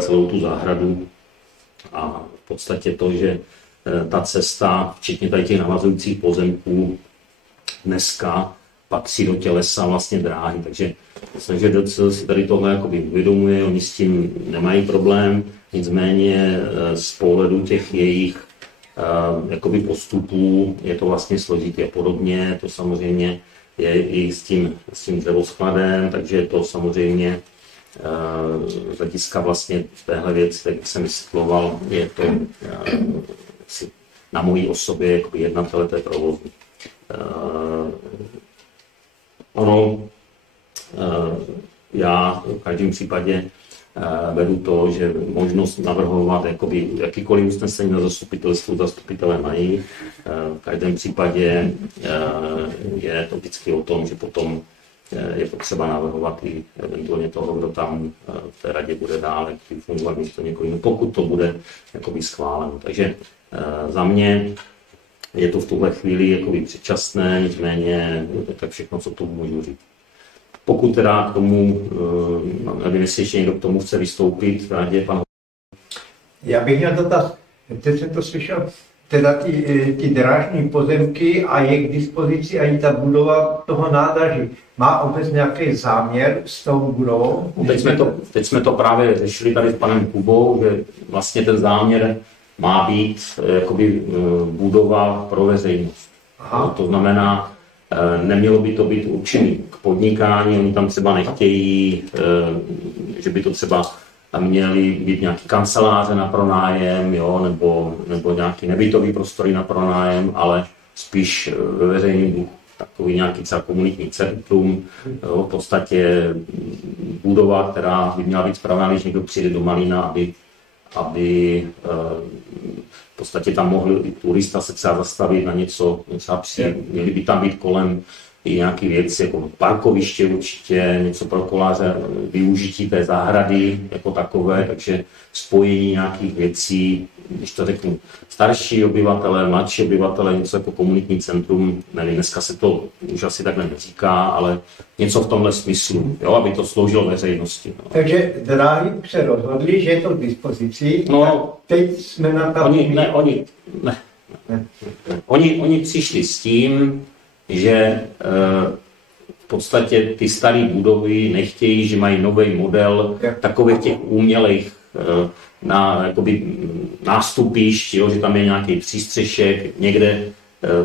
celou tu zahradu a v podstatě to, že ta cesta, včetně tady těch navazujících pozemků, dneska patří do tělesa vlastně dráhy, takže SŽDC si tady tohle jakoby uvědomuje, oni s tím nemají problém, nicméně z pohledu těch jejich jakoby postupů je to vlastně složitý a podobně, to samozřejmě je i s tím dřevoskladem, takže je to samozřejmě z hlediska vlastně v téhle věci, tak jak jsem vysvětloval, je to na mojí osobě jako jednatele té provozní. Já v každém případě vedu to, že možnost navrhovat jakoby jakýkoliv usnesení na zastupitelstvu zastupitelé mají. V každém případě je to vždycky o tom, že potom je potřeba navrhovat i eventuálně toho, kdo tam v té radě bude dále fungovat místo někoho jiného, pokud to bude jakoby schváleno. Takže za mě je to v tuhle chvíli jakoby předčasné, nicméně tak všechno, co tomu můžu říct. Pokud teda k tomu, nevím, jestli ještě někdo k tomu chce vystoupit, rádi pan. Já bych měl dotaz, teď jsem to slyšel, teda ty drážní pozemky a je k dispozici ani ta budova toho nádraží. Má obec nějaký záměr s tou budovou? Teď jsme to právě řešili tady s panem Kubou, že vlastně ten záměr má být jakoby budova pro veřejnost. To znamená, nemělo by to být určený k podnikání, oni tam třeba nechtějí, že by to třeba tam měly být nějaké kanceláře na pronájem, jo, nebo nějaký nebytový prostory na pronájem, ale spíš ve veřejném duchu. Takový nějaký třeba komunitní centrum, jo, v podstatě budova, která by měla být správná, když někdo přijde do Malína, aby v podstatě tam mohl i turista se třeba zastavit na něco přijít. Měly by tam být kolem i nějaké věci, jako parkoviště určitě, něco pro koláře, využití té zahrady jako takové, takže spojení nějakých věcí, když to řeknu, starší obyvatele, mladší obyvatele, něco jako komunitní centrum, nevím, dneska se to už asi takhle neříká, ale něco v tomhle smyslu, jo, aby to sloužilo veřejnosti. No. Takže dráhy se rozhodli, že je to k dispozici, no, teď jsme na ta... Oni přišli s tím, že v podstatě ty staré budovy nechtějí, že mají nový model takových těch umělejch nástupišť, jo, že tam je nějaký přístřešek, někde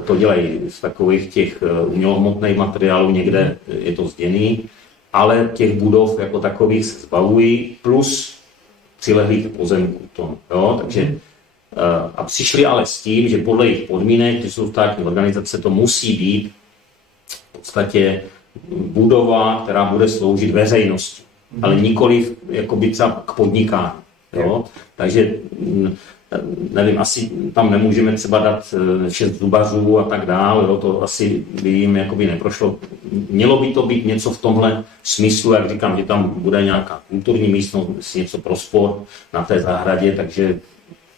to dělají z takových těch umělohmotných materiálů, někde je to zděný, ale těch budov jako takových se zbavují, plus přilehlých pozemků. Jo, takže a přišli ale s tím, že podle jejich podmínek, ty jsou státní organizace, to musí být v podstatě budova, která bude sloužit veřejnosti, ale nikoliv jakoby třeba k podnikání. Jo? Takže nevím, asi tam nemůžeme třeba dát 6 zubařů a tak dále, jo? To asi by jim jakoby neprošlo. Mělo by to být něco v tomhle smyslu, jak říkám, že tam bude nějaká kulturní místnost, něco pro sport na té zahradě, takže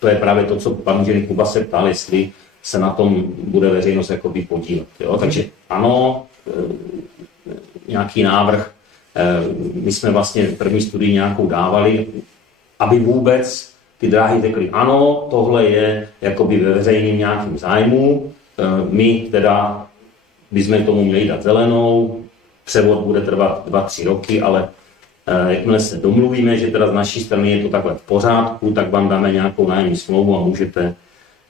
to je právě to, co pan inženýr Kuba se ptal, jestli se na tom bude veřejnost jakoby podílet. Jo? Takže ano, nějaký návrh, my jsme vlastně v první studii nějakou dávali, aby vůbec ty dráhy řekly, ano, tohle je jakoby ve veřejným nějakým zájmu, my teda bychom tomu měli dát zelenou, převod bude trvat 2-3 roky, ale jakmile se domluvíme, že teda z naší strany je to takhle v pořádku, tak vám dáme nějakou nájemní smlouvu a můžete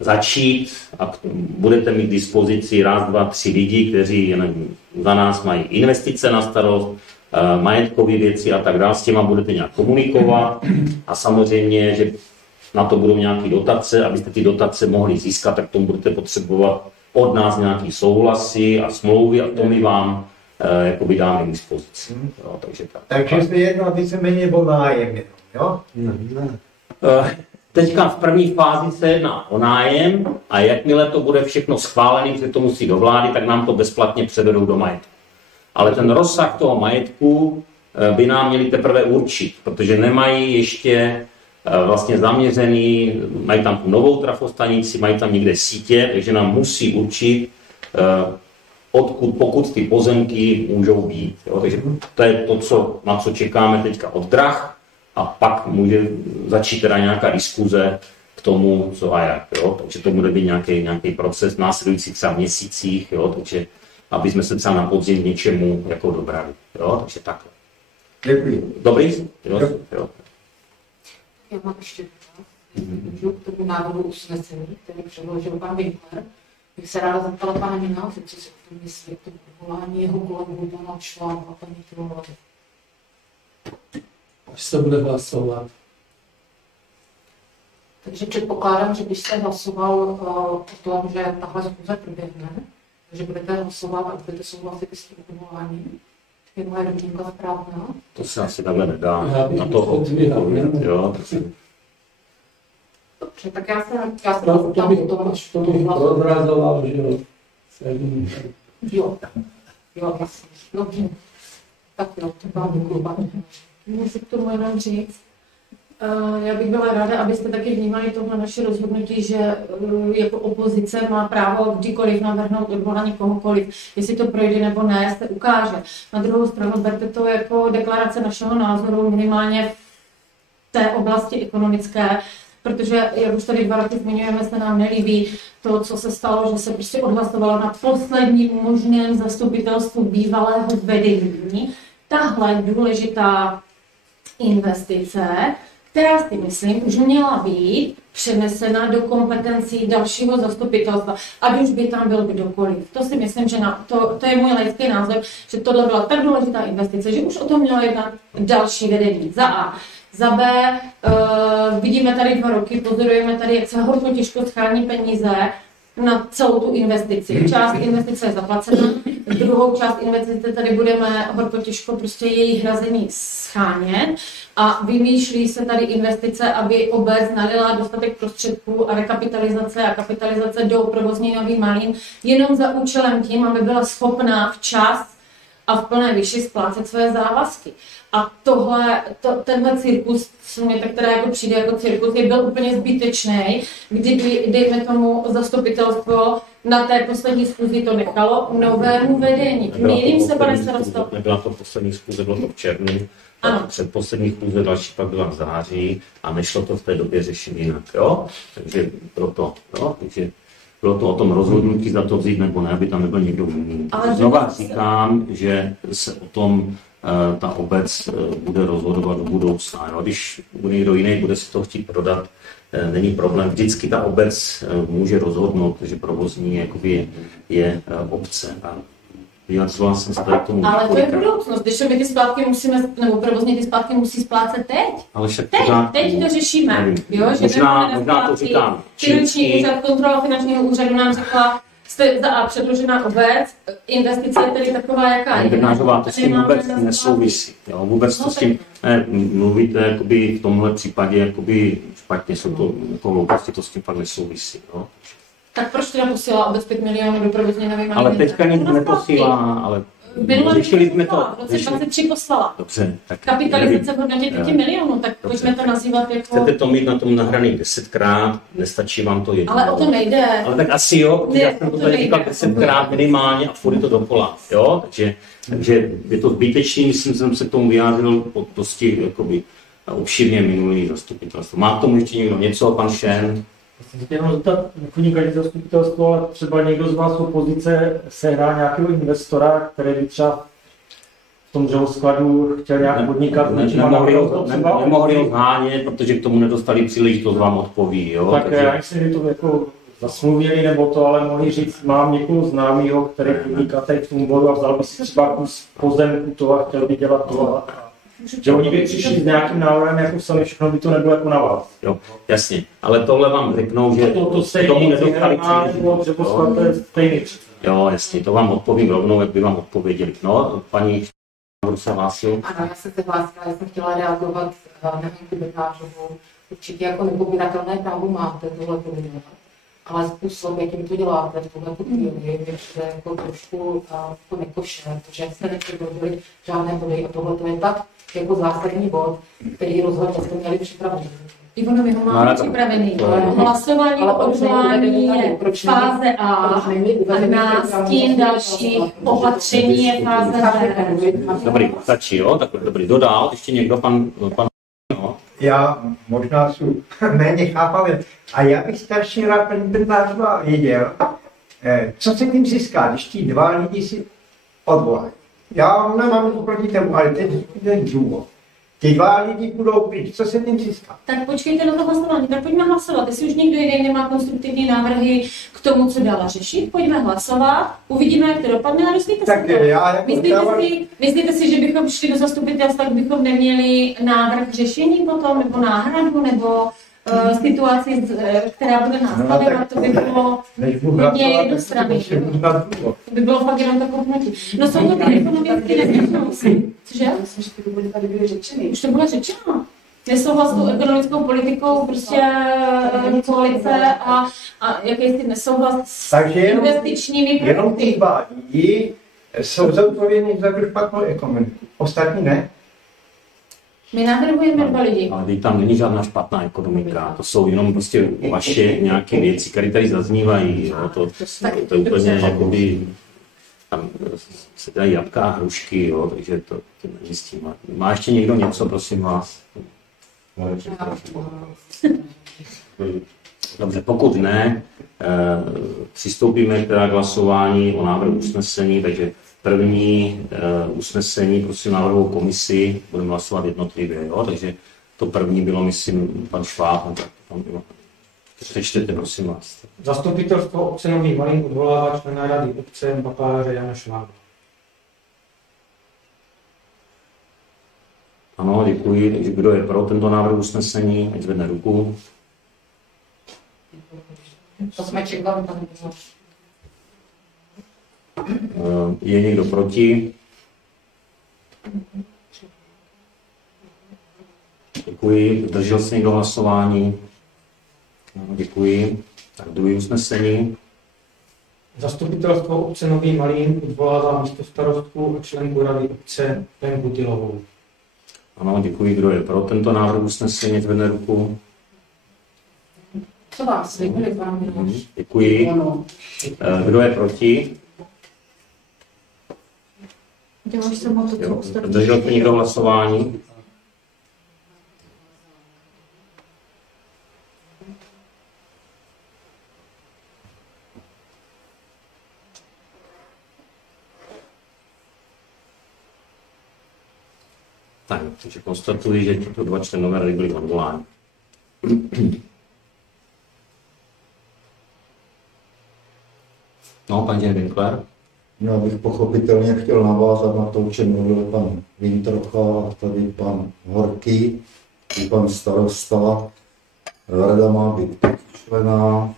začít a budete mít k dispozici 1, 2, 3 lidi, kteří za nás mají investice na starost, majetkové věci a tak dále, s těma budete nějak komunikovat a samozřejmě, že na to budou nějaké dotace, abyste ty dotace mohli získat, tak tomu budete potřebovat od nás nějaký souhlasy a smlouvy a to my vám jakoby dáme k dispozici. Jo, takže se jedná víceméně o nájem, jo? Teďka v první fázi se jedná o nájem a jakmile to bude všechno schválené, že to musí do vlády, tak nám to bezplatně převedou do majetku. Ale ten rozsah toho majetku by nám měli teprve určit, protože nemají ještě vlastně zaměřený, mají tam tu novou trafostanici, mají tam někde sítě, takže nám musí určit, odkud, pokud ty pozemky můžou být. Jo? Takže to je to, na co čekáme teďka od drah a pak může začít teda nějaká diskuze k tomu, co a jak. Jo? Takže to bude být nějaký proces v následujících třeba měsících, jo? Takže aby jsme se třeba na podzim něčemu jako dobrali. Jo? Takže takhle. Děkuji. Dobrý? Jo. Já mám ještě k tomu návrhu usnesení, který předložil pan Winkler. Bych se ráda zeptala pana Mináře, co si o tom myslí, to povolání jeho kolegů pana Švába a paní Trolové. Až se bude hlasovat. Takže předpokládám, že když se hlasoval o tom, že tahle schůze proběhne, že budete hlasovat a budete souhlasit s tím povoláním. Je moje domněnka správná? To se asi takhle nedá na to odpovědět, jo. Dobře, tak já se To bych prodrazoval, že jo. Jo, jasně. Dobře. Tak jo, to vám děkuji. Můžu k tomu jenom říct. Já bych byla ráda, abyste taky vnímali tohle naše rozhodnutí, že jako opozice má právo kdykoliv navrhnout odvolání kohokoliv. Jestli to projde nebo ne, se ukáže. Na druhou stranu berte to jako deklarace našeho názoru minimálně v té oblasti ekonomické, protože, jak už tady 2 roky zmiňujeme, se nám nelíbí to, co se stalo, že se prostě odhlasovalo na posledním možném zastupitelstvu bývalého vedení. Tahle důležitá investice, která si myslím, už měla být přenesena do kompetencí dalšího zastupitelstva, ať už by tam byl kdokoliv. To si myslím, že to je můj laický názor, že tohle byla tak důležitá investice, že už o tom mělo jednat další vedení. Za A. Za B, vidíme tady 2 roky, pozorujeme tady, jak se hodně těžko schání peníze na celou tu investici. Část investice je zaplacena, druhou část investice tady budeme horko těžko prostě její hrazení schánět a vymýšlí se tady investice, aby obec nalila dostatek prostředků a rekapitalizace a kapitalizace do provozní Novým Malým jenom za účelem tím, aby byla schopná včas a v plné výši splácet své závazky. A tenhle cirkus, co mě tak teda jako přijde jako cirkus, je byl úplně zbytečný, kdyby, dejme tomu, zastupitelstvo na té poslední schůzi to nechalo novému vedení. Mýlím se, pane starosto? Nebyla to poslední schůze, bylo to v červnu. Předposlední schůze, další pak byla v září a nešlo to v té době řešit jinak, jo? Takže proto, jo? Takže bylo to o tom rozhodnutí, za to vzít nebo ne, aby tam nebyl někdo jiný. Znova říkám, že se o tom ta obec bude rozhodovat do budoucna. Jo? Když někdo jiný bude si to chtít prodat, není problém. Vždycky ta obec může rozhodnout, že provozní jakoby je obce. A vyjadřoval jsem se tady k tomu. Ale to je budoucnost, když my ty splátky musíme, nebo provozně ty splátky musí splácet teď. Ale však teď to řešíme. Jo, že možná to říkám. Finanční úřad, kontrola finančního úřadu nám řekla, jste za A předložená obec, investice je tedy taková, jaká je. Bednářová, to s tím vůbec nesouvisí. Jo, vůbec to s tím mluvíte jakoby v tomhle případě jakoby špatně, jsou to jako hlouposti, to s tím fakt nesouvisí. Jo. Tak proč teda posílá obec 5 milionů do provozně Nový Malý? Ale teďka nic neposílá, ale řešili jsme to. V roce 23 poslala. Dobře, tak kapitalizace v hodnotě 5 milionů, tak pojďme to nazývat jako... Chcete to mít na tom nahraný 10krát, nestačí vám to jednou. Ale o to nejde. Ale tak asi jo, protože já jsem to tady říkal 10krát minimálně a furt je to dokola, jo? Takže je to zbytečný, myslím, že jsem se k tomu vyjádřil dosti jakoby obšírně minulý zastupitelstvo. Má k tomu ještě někdo něco, pan Šen? Já se jenom zeptat, nechodí každý zastupitelstvo, ale třeba někdo z vás opozice sehrá nějakého investora, který by třeba v tom dřevoskladu chtěl nějak podnikat. Nemohli ho zhánět, protože k tomu nedostali příležitost, vám odpoví. Jo? Tak já myslím, že to jako zasmluvili nebo to, ale mohli říct, mám někoho známého, který podniká teď v tom bodu a vzal by si třeba kus pozemku toho a chtěl by dělat to. Že oni by přišli s nějakým návrhem, jako sami, všechno by to nebylo jako na vás. Jo, jasně. Ale tohle vám řeknou, že to tomu nedostali příležitost. Jo, jasně, to vám odpovím rovnou, jak by vám odpověděli. No, paní se hlásil. Ano, já jsem se hlásila, já jsem chtěla reagovat na Hanku Bednářovou. Určitě jako nepopiratelné právo máte tohle udělat, ale způsob, jakým to děláte, tohle chvíli, mi přijde jako trošku nekošer, protože jste nepředložili žádné body a tohle je tak jako zásadní bod, který rozhodně jste měli připravený. Ivano, my ho máme připravený. Hlasování o odvolání je fáze A a s tím další opatření je fáze B. Dobrý, stačí, jo? Takhle, dobrý. Dodal ještě někdo, pan no. Já možná jsem méně chápavý. A já bych strašně rád paní Bednářová věděl, co se tím získá, když ti 2 lidi si odvolají. Já nemám nic proti tomu, ale teď je důvod. Ti 2 lidi budou pryč, co se tím získá? Tak počkejte na to hlasování, tak pojďme hlasovat. Jestli už někdo jiný nemá konstruktivní návrhy k tomu, co dala řešit, pojďme hlasovat, uvidíme, jak to dopadne a dostejte tak se to. Jako Myslíte si, že bychom šli do zastupitelstva, tak bychom neměli návrh řešení potom, nebo náhradu, nebo situaci, která bude následovat, to by bylo hodně jednostranné. To by bylo fakt jenom takové pnutí. No jsou to ty ekonomické nezbytnosti. Cože? Myslím, že ty tady byly řečeny. Už to bylo řečeno. Nesouhlas s tou ekonomickou politikou prostě koalice a jakýsi nesouhlas s investičními produkty. Jenom ty dva jsou zodpovědní za tu špatnou ekonomiku. Ostatní ne? My navrhujeme 2 lidi. Ale teď tam není žádná špatná ekonomika, to jsou jenom prostě vaše nějaké věci, které tady zaznívají. Jo. To je úplně jakoby, tam se dají jabka a hrušky, jo, takže to není s tím. Má ještě někdo něco, prosím vás? Dobře, pokud ne, přistoupíme teda k hlasování o návrhu usnesení, takže první usnesení, prosím, návrhovou komisi, budeme hlasovat jednotlivě, jo? Takže to první bylo, myslím, pan Šváb, tak tam bylo. Přečtěte, prosím vás. Zastupitelstvo obce Nový Malín odvolává člena rady obce Bakaláře Jana Švába. Ano, děkuji. Takže kdo je pro tento návrh usnesení, ať zvedne ruku. To jsme čekali, pane. Je někdo proti? Děkuji. Zdržel se někdo hlasování? Děkuji. Tak druhý usnesení. Zastupitelstvo obce Nový Malín odvolává místostarostku a členku rady obce Lenku Tylovou. Ano, děkuji. Kdo je pro tento návrh usnesení, zvedne ruku. Co vás slibili, pane Miloš? Děkuji. Kdo je proti? Děláš se moc to, co ostatní. Zdržel se někdo hlasování? Tak, takže konstatuji, že tyto 2 členové rady byly odvoláni. No, paní Winkler. Já bych pochopitelně chtěl navázat na to, o čem mluvil pan Wintrocha, tady pan Horký, i pan starosta. Rada má být člená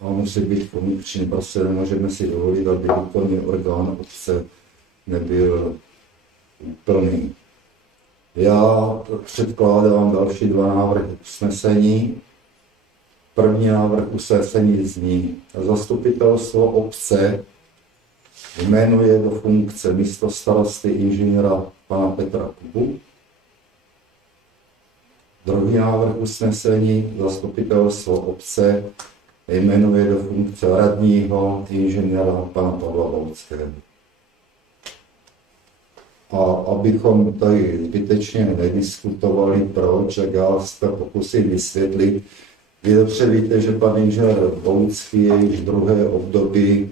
a musí být funkční, prostě nemůžeme si dovolit, aby výkonný orgán obce nebyl úplný. Já předkládám další 2 návrhy usnesení. První návrh usnesení zní: Zastupitelstvo obce jmenuje do funkce místostarosty inženýra pana Petra Kubu. Druhý návrh usnesení: Zastupitelstvo obce jmenuje do funkce radního inženýra pana Pavla Volského. A abychom tady zbytečně nediskutovali, proč, jak já se to pokusím vysvětlit. Vy dobře víte, že pan inženýr Boucký je již druhé období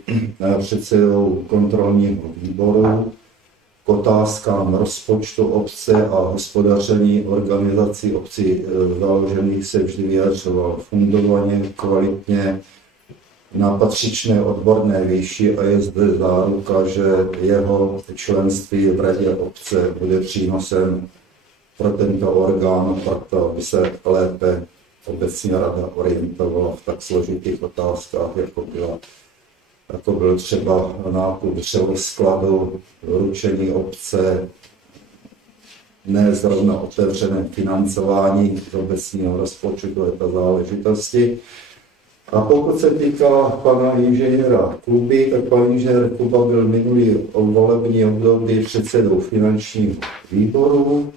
předsedou kontrolního výboru. K otázkám rozpočtu obce a hospodaření organizací obcí založených se vždy vyjadřoval fundovaně, kvalitně, na patřičné odborné výši a je zde záruka, že jeho členství v radě obce bude přínosem pro tento orgán, proto aby se lépe obecní rada orientovala v tak složitých otázkách, jako byl třeba nákup dřevoskladu, ručení obce, ne zrovna otevřené financování z obecního rozpočtu, je to záležitosti. A pokud se týká pana inženýra Kuby, tak pan inženýr Kuba byl minulý volební období předsedou finančního výboru.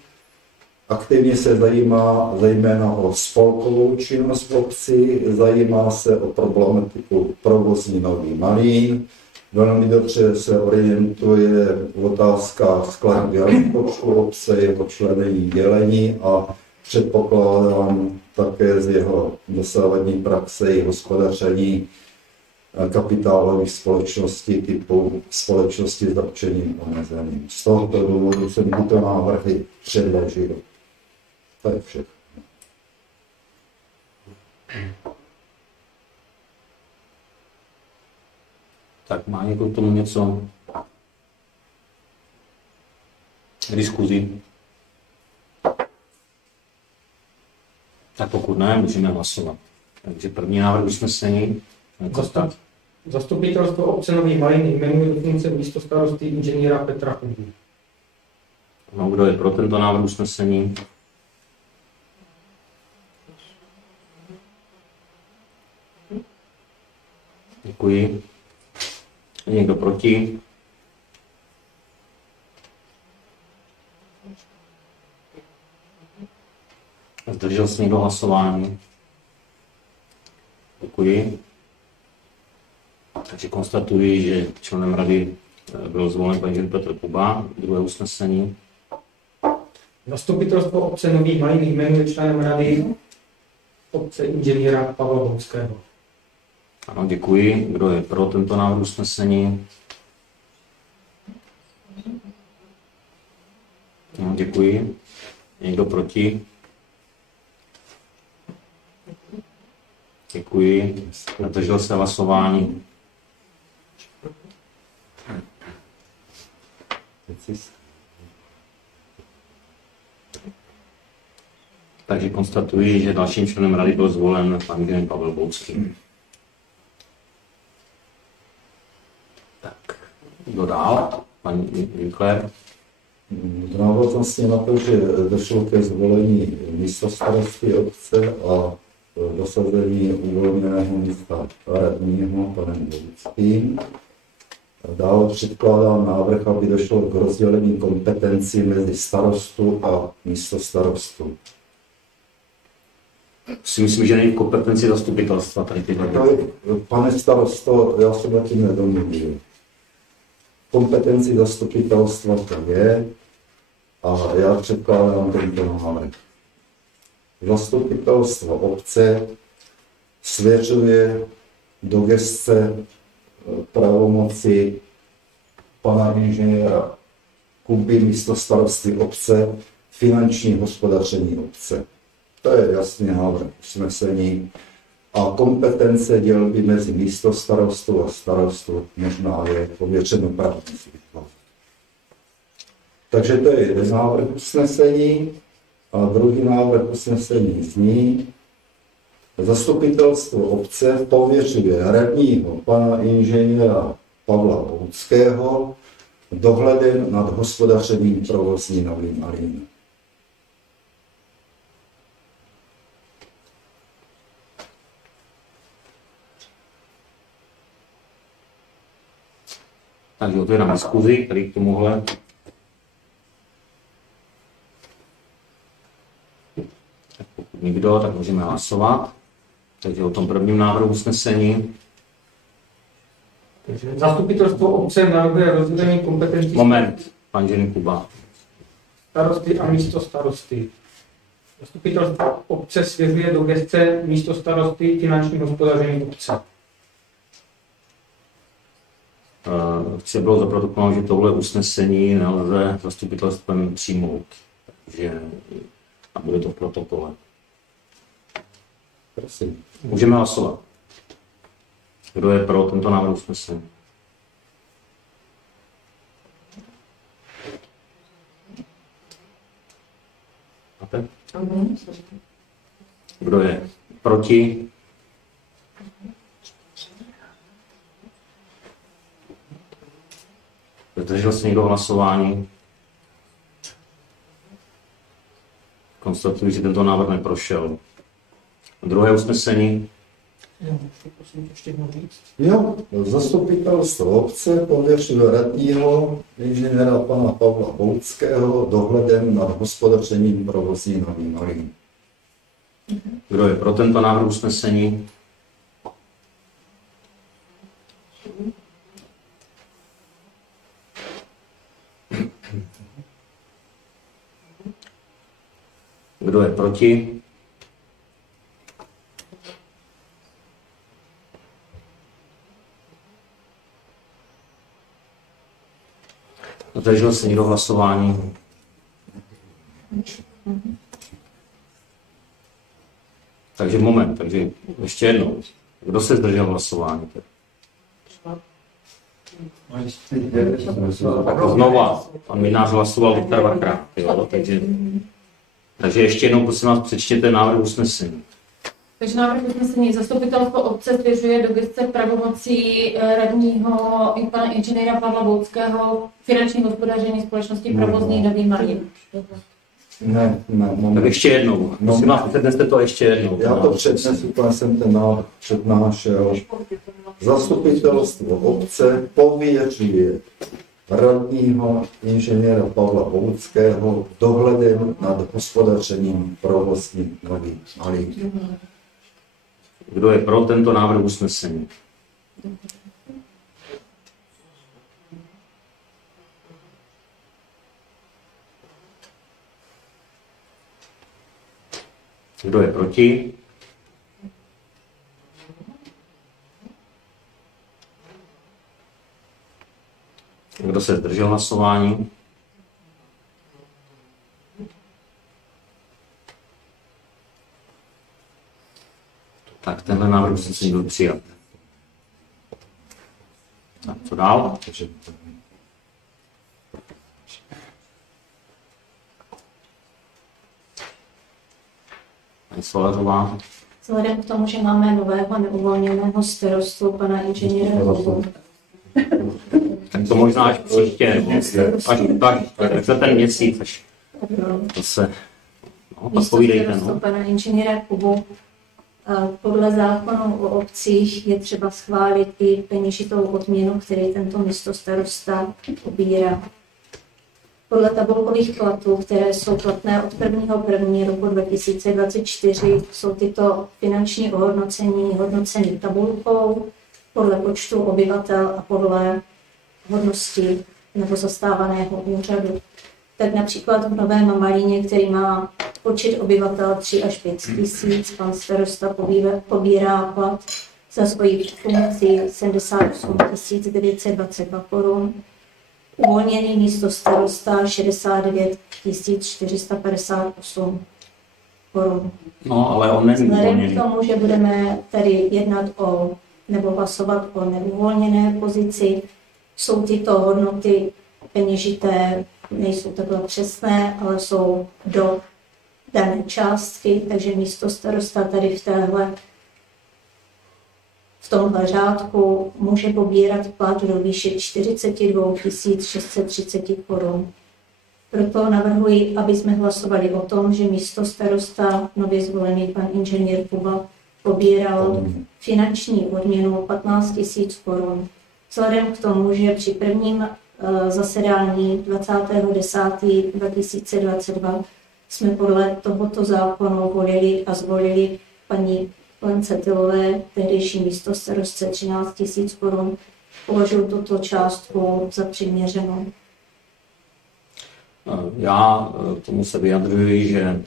Aktivně se zajímá zejména o spolkovou činnost v obci, zajímá se o problematiku provozní Nový Malín, velmi dobře se orientuje v otázkách skladby rozpočtu obce, jeho členění, dělení a předpokládám také z jeho dosávadní praxe i hospodaření kapitálových společností typu společnosti s dotčeným omezením. Z tohoto důvodu jsem tyto návrhy předložil. To je všechno. Tak má někdo k tomu něco k diskuzi? Tak pokud ne, můžeme hlasovat. Takže první návrh usnesení. Zastupitelstvo obce Nový Malín jmenuje do funkce místostarosty inženýra Petra Kubu. No, kdo je pro tento návrh usnesení? Děkuji. Je někdo proti? Zdržel se někdo hlasování? Děkuji. Takže konstatuji, že členem rady byl zvolen pan inženýr Petr Kuba. Druhé usnesení. Zastupitelstvo obce Nový Malín jmenuje členem rady obce inženýra Pavla Bouckého. Ano, děkuji. Kdo je pro tento návrh usnesení? No, děkuji. Někdo proti? Děkuji. Zdržel se hlasování. Takže konstatuji, že dalším členem rady byl zvolen pan inženýr Pavel Boucký. Tak, kdo dál? Pan Winkler. V návaznosti na to, že došlo ke zvolení místostarosty obce a dosazení uvolněného místa radního panem Bouckým. Dále předkládám návrh, aby došlo k rozdělení kompetencí mezi starostu a místostarostu. Si myslím, že není v kompetenci zastupitelstva tady ty věci. Pane starosto, já se zatím nedomluvím. Kompetenci zastupitelstva to je a já předkládám tento návrh. Zastupitelstvo obce svěřuje do gesce pravomoci pana inženýra Kuby, místostarosty obce, finanční hospodaření obce. To je jasný návrh usnesení. A kompetence dělby mezi místostarostou a starostou možná je pověřeno právnictví. Takže to je jeden návrh usnesení. A druhý návrh usnesení zní: Zastupitelstvo obce pověřuje radního pana inženýra Pavla Bouckého dohledem nad hospodařením provozní Nový Malín. Takže otvírám diskuzi, který k tomuhle. Pokud nikdo, tak můžeme hlasovat. Takže o tom prvním návrhu usnesení. Zastupitelstvo obce navrhuje rozdělení kompetencí Moment, pan inženýr Kuba. starosty a místostarosty. Zastupitelstvo obce svěřuje do gesce místostarosty finanční hospodaření obce. Chci bylo zaprotokolovat, že tohle usnesení nelze zastupitelstvem přijmout. Takže a bude to v protokole. Prosím. Můžeme hlasovat. Kdo je pro tento návrh usnesení? Kdo je proti? Zdržel se někdo hlasování? Konstatuji, že tento návrh neprošel. Druhé usnesení. Jo, zastupitelstvo obce pověřuje radního inženýra pana Pavla Bouckého dohledem nad hospodařením provozní Nový Malín. Kdo je pro tento návrh usnesení? Kdo je proti? Zdržel se někdo hlasování? Takže moment, takže ještě jednou. Kdo se zdržel hlasování? Znova, pan Minář hlasoval dvakrát, jo, takže Takže ještě jednou prosím vás přečtěte návrh usnesení. Takže návrh usnesení: zastupitelstvo obce svěřuje do gesce pravomocí radního pana inženýra Pavla Bouckého finanční hospodaření společnosti Provozní Nový Malín. Ne, Tak ještě jednou. Prosím vás, předneste to ještě jednou. Já to přednesu, úplně jsem ten návrh přednášel. Zastupitelstvo obce pověřuje radního inženýra Pavla Bouckého dohledem nad hospodařením Provozní Nový Malín. Kdo je pro tento návrh usnesení? Kdo je proti? Kdo se zdržel hlasování? Tak tenhle návrh usnesení byl přijat. Tak co dál? Paní Solařová. Vzhledem k tomu, že máme nového neuvolněného starostu, pana inženýra Hubu. Tak to možná až příště, až za ten měsíc, až to se odpovídejte. No. Pana inženýra Hubu. Podle zákonu o obcích je třeba schválit i peněžitou odměnu, který tento místostarosta pobírá. Podle tabulkových platů, které jsou platné od 1.1. roku 2024, jsou tyto finanční ohodnocení hodnoceny tabulkou podle počtu obyvatel a podle hodnosti nebo zastávaného úřadu. Tak například v Novém Malíně, který má počet obyvatel 3 až 5 tisíc, pan starosta pobírá plat za svoji funkci 78 922 korun. Uvolněný místo starosta 69 458 korun. No, ale on není uvolněný. Vzhledem k tomu, že budeme tady jednat nebo hlasovat o neuvolněné pozici, jsou tyto hodnoty peněžité, nejsou takhle přesné, ale jsou do dané částky, takže místo starosta tady v tomhle řádku může pobírat plat do výše 42 630 korun. Proto navrhuji, aby jsme hlasovali o tom, že místo starosta nově zvolený pan inženýr Kuba pobíral finanční odměnu 15 000 korun. Vzhledem k tomu, že při prvním zasedání 20.10.2022 jsme podle tohoto zákonu volili a zvolili paní Lence Tylové, tehdejší místostarostce 13 000 korun, považuji tuto částku za přiměřenou. Já k tomu se vyjadřuji, že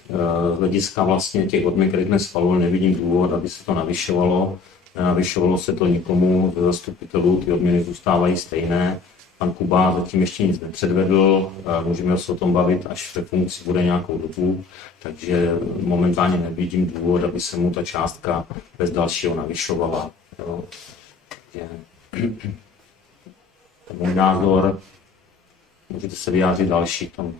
z hlediska vlastně těch odměn, které jsme schvalovali, nevidím důvod, aby se to navyšovalo. Nenavyšovalo se to nikomu ze zastupitelů, ty odměny zůstávají stejné. Pan Kuba zatím ještě nic nepředvedl, můžeme se o tom bavit, až ve funkci bude nějakou dobu, takže momentálně nevidím důvod, aby se mu ta částka bez dalšího navyšovala. Jo. To je můj názor, můžete se vyjádřit další k tomu.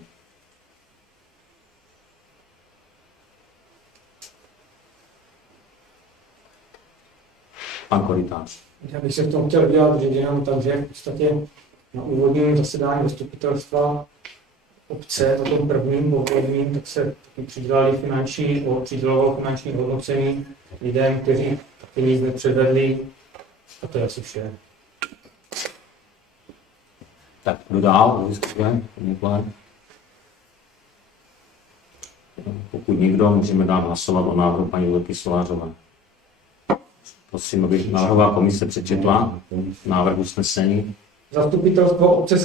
Pan Korytář. Já bych se k tomu chtěl vyjádřit jenom tak, že v podstatě na úvodním zasedání zastupitelstva obce, na tom prvním obvodním, tak se taky přidělovalo finanční hodnocení lidem, kteří taky nic nepředvedli. A to je asi vše. Tak, kdo dál? Pokud nikdo, můžeme dát hlasovat o návrhu paní Luky Solářové. Prosím, aby návrhová komise přečetla návrh usnesení. Zastupitelstvo obce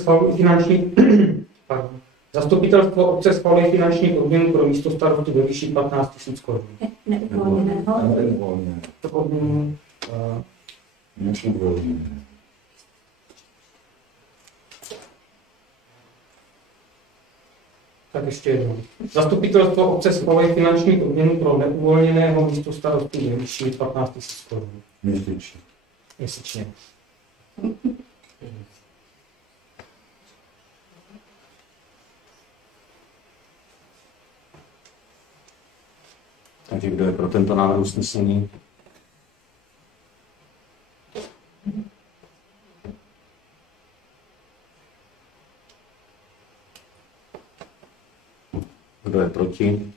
schvaluje finanční odměnu pro místostarostu ve výši 15 000 korun. Neuvolněného. Tak ještě jednou. Zastupitelstvo obce schvaluje finanční odměnu pro neuvolněného místostarostu ve výši 15 000 korun. Měsíčně. Takže kdo je pro tento návrh usnesení? Kdo je proti?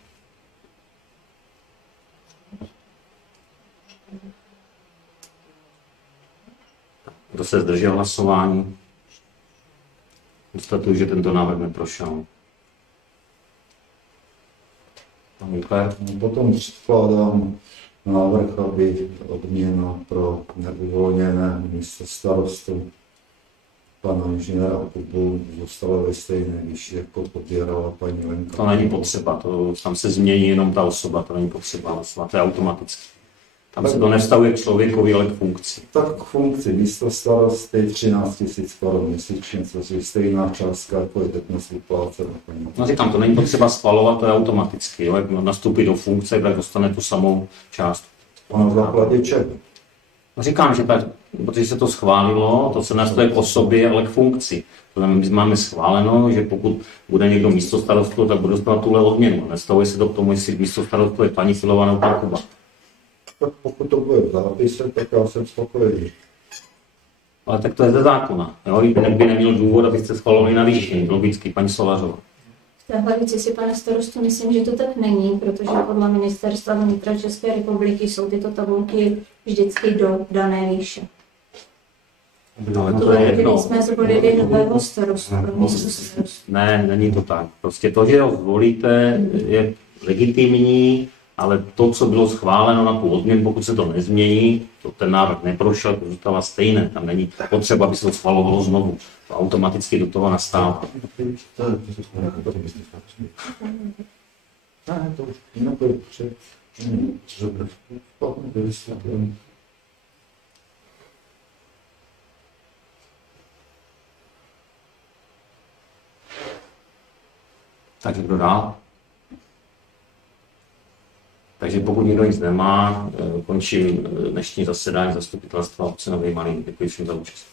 Kdo se zdržel hlasování? Konstatuji, že tento návrh neprošel. Pan Winkler? Potom předkládám návrh, aby odměna pro neuvolněné místo starostu pana inženýra Kubu zůstala ve stejné výši, jako pobírala paní Lenka. To není potřeba, tam se změní jenom ta osoba, to není potřeba hlasovat, to je automaticky. Tam se to nevztahuje k člověkovi, ale k funkci. Tak k funkci místo starosty 13 000 korun měsíčně, což je stejná částka, jako je teď dnes vyplácena paní. No říkám, to není potřeba schvalovat, to je automaticky. Jo? Jak nastoupí do funkce, tak dostane tu samou částku. A na základě čeho? No říkám, že tak, protože se to schválilo, to se nevztahuje k osobě, ale k funkci. To znamená, my máme schváleno, že pokud bude někdo místo starostu, tak bude dostat tuhle odměnu. Nevztahuje se to k tomu, jestli místo starostu je paní Silová nebo pan Kuba. Tak pokud to bude v zápise, tak já jsem spokojený. Ale tak to je ze zákona. Jo? Jinak by neměl důvod, abyste schvalovali navýšení. Logicky, paní Solařová. V téhle věci si, pane starosto, myslím, že to tak není, protože podle Ministerstva vnitra České republiky jsou tyto tabulky vždycky do dané výše. No, to je jedno. Jsme zvolili nového starostu, místo starostu. Ne, není to tak. Prostě to, že ho zvolíte, je legitimní, ale to, co bylo schváleno na tu odměnu, pokud se to nezmění, to ten návrh neprošel, to zůstává stejné. Tam není potřeba, aby se to schvalovalo znovu. To automaticky do toho nastává. Takže kdo dál? Takže pokud nikdo nic nemá, končím dnešní zasedání zastupitelstva obce Nový Malín. Děkuji všem za účast.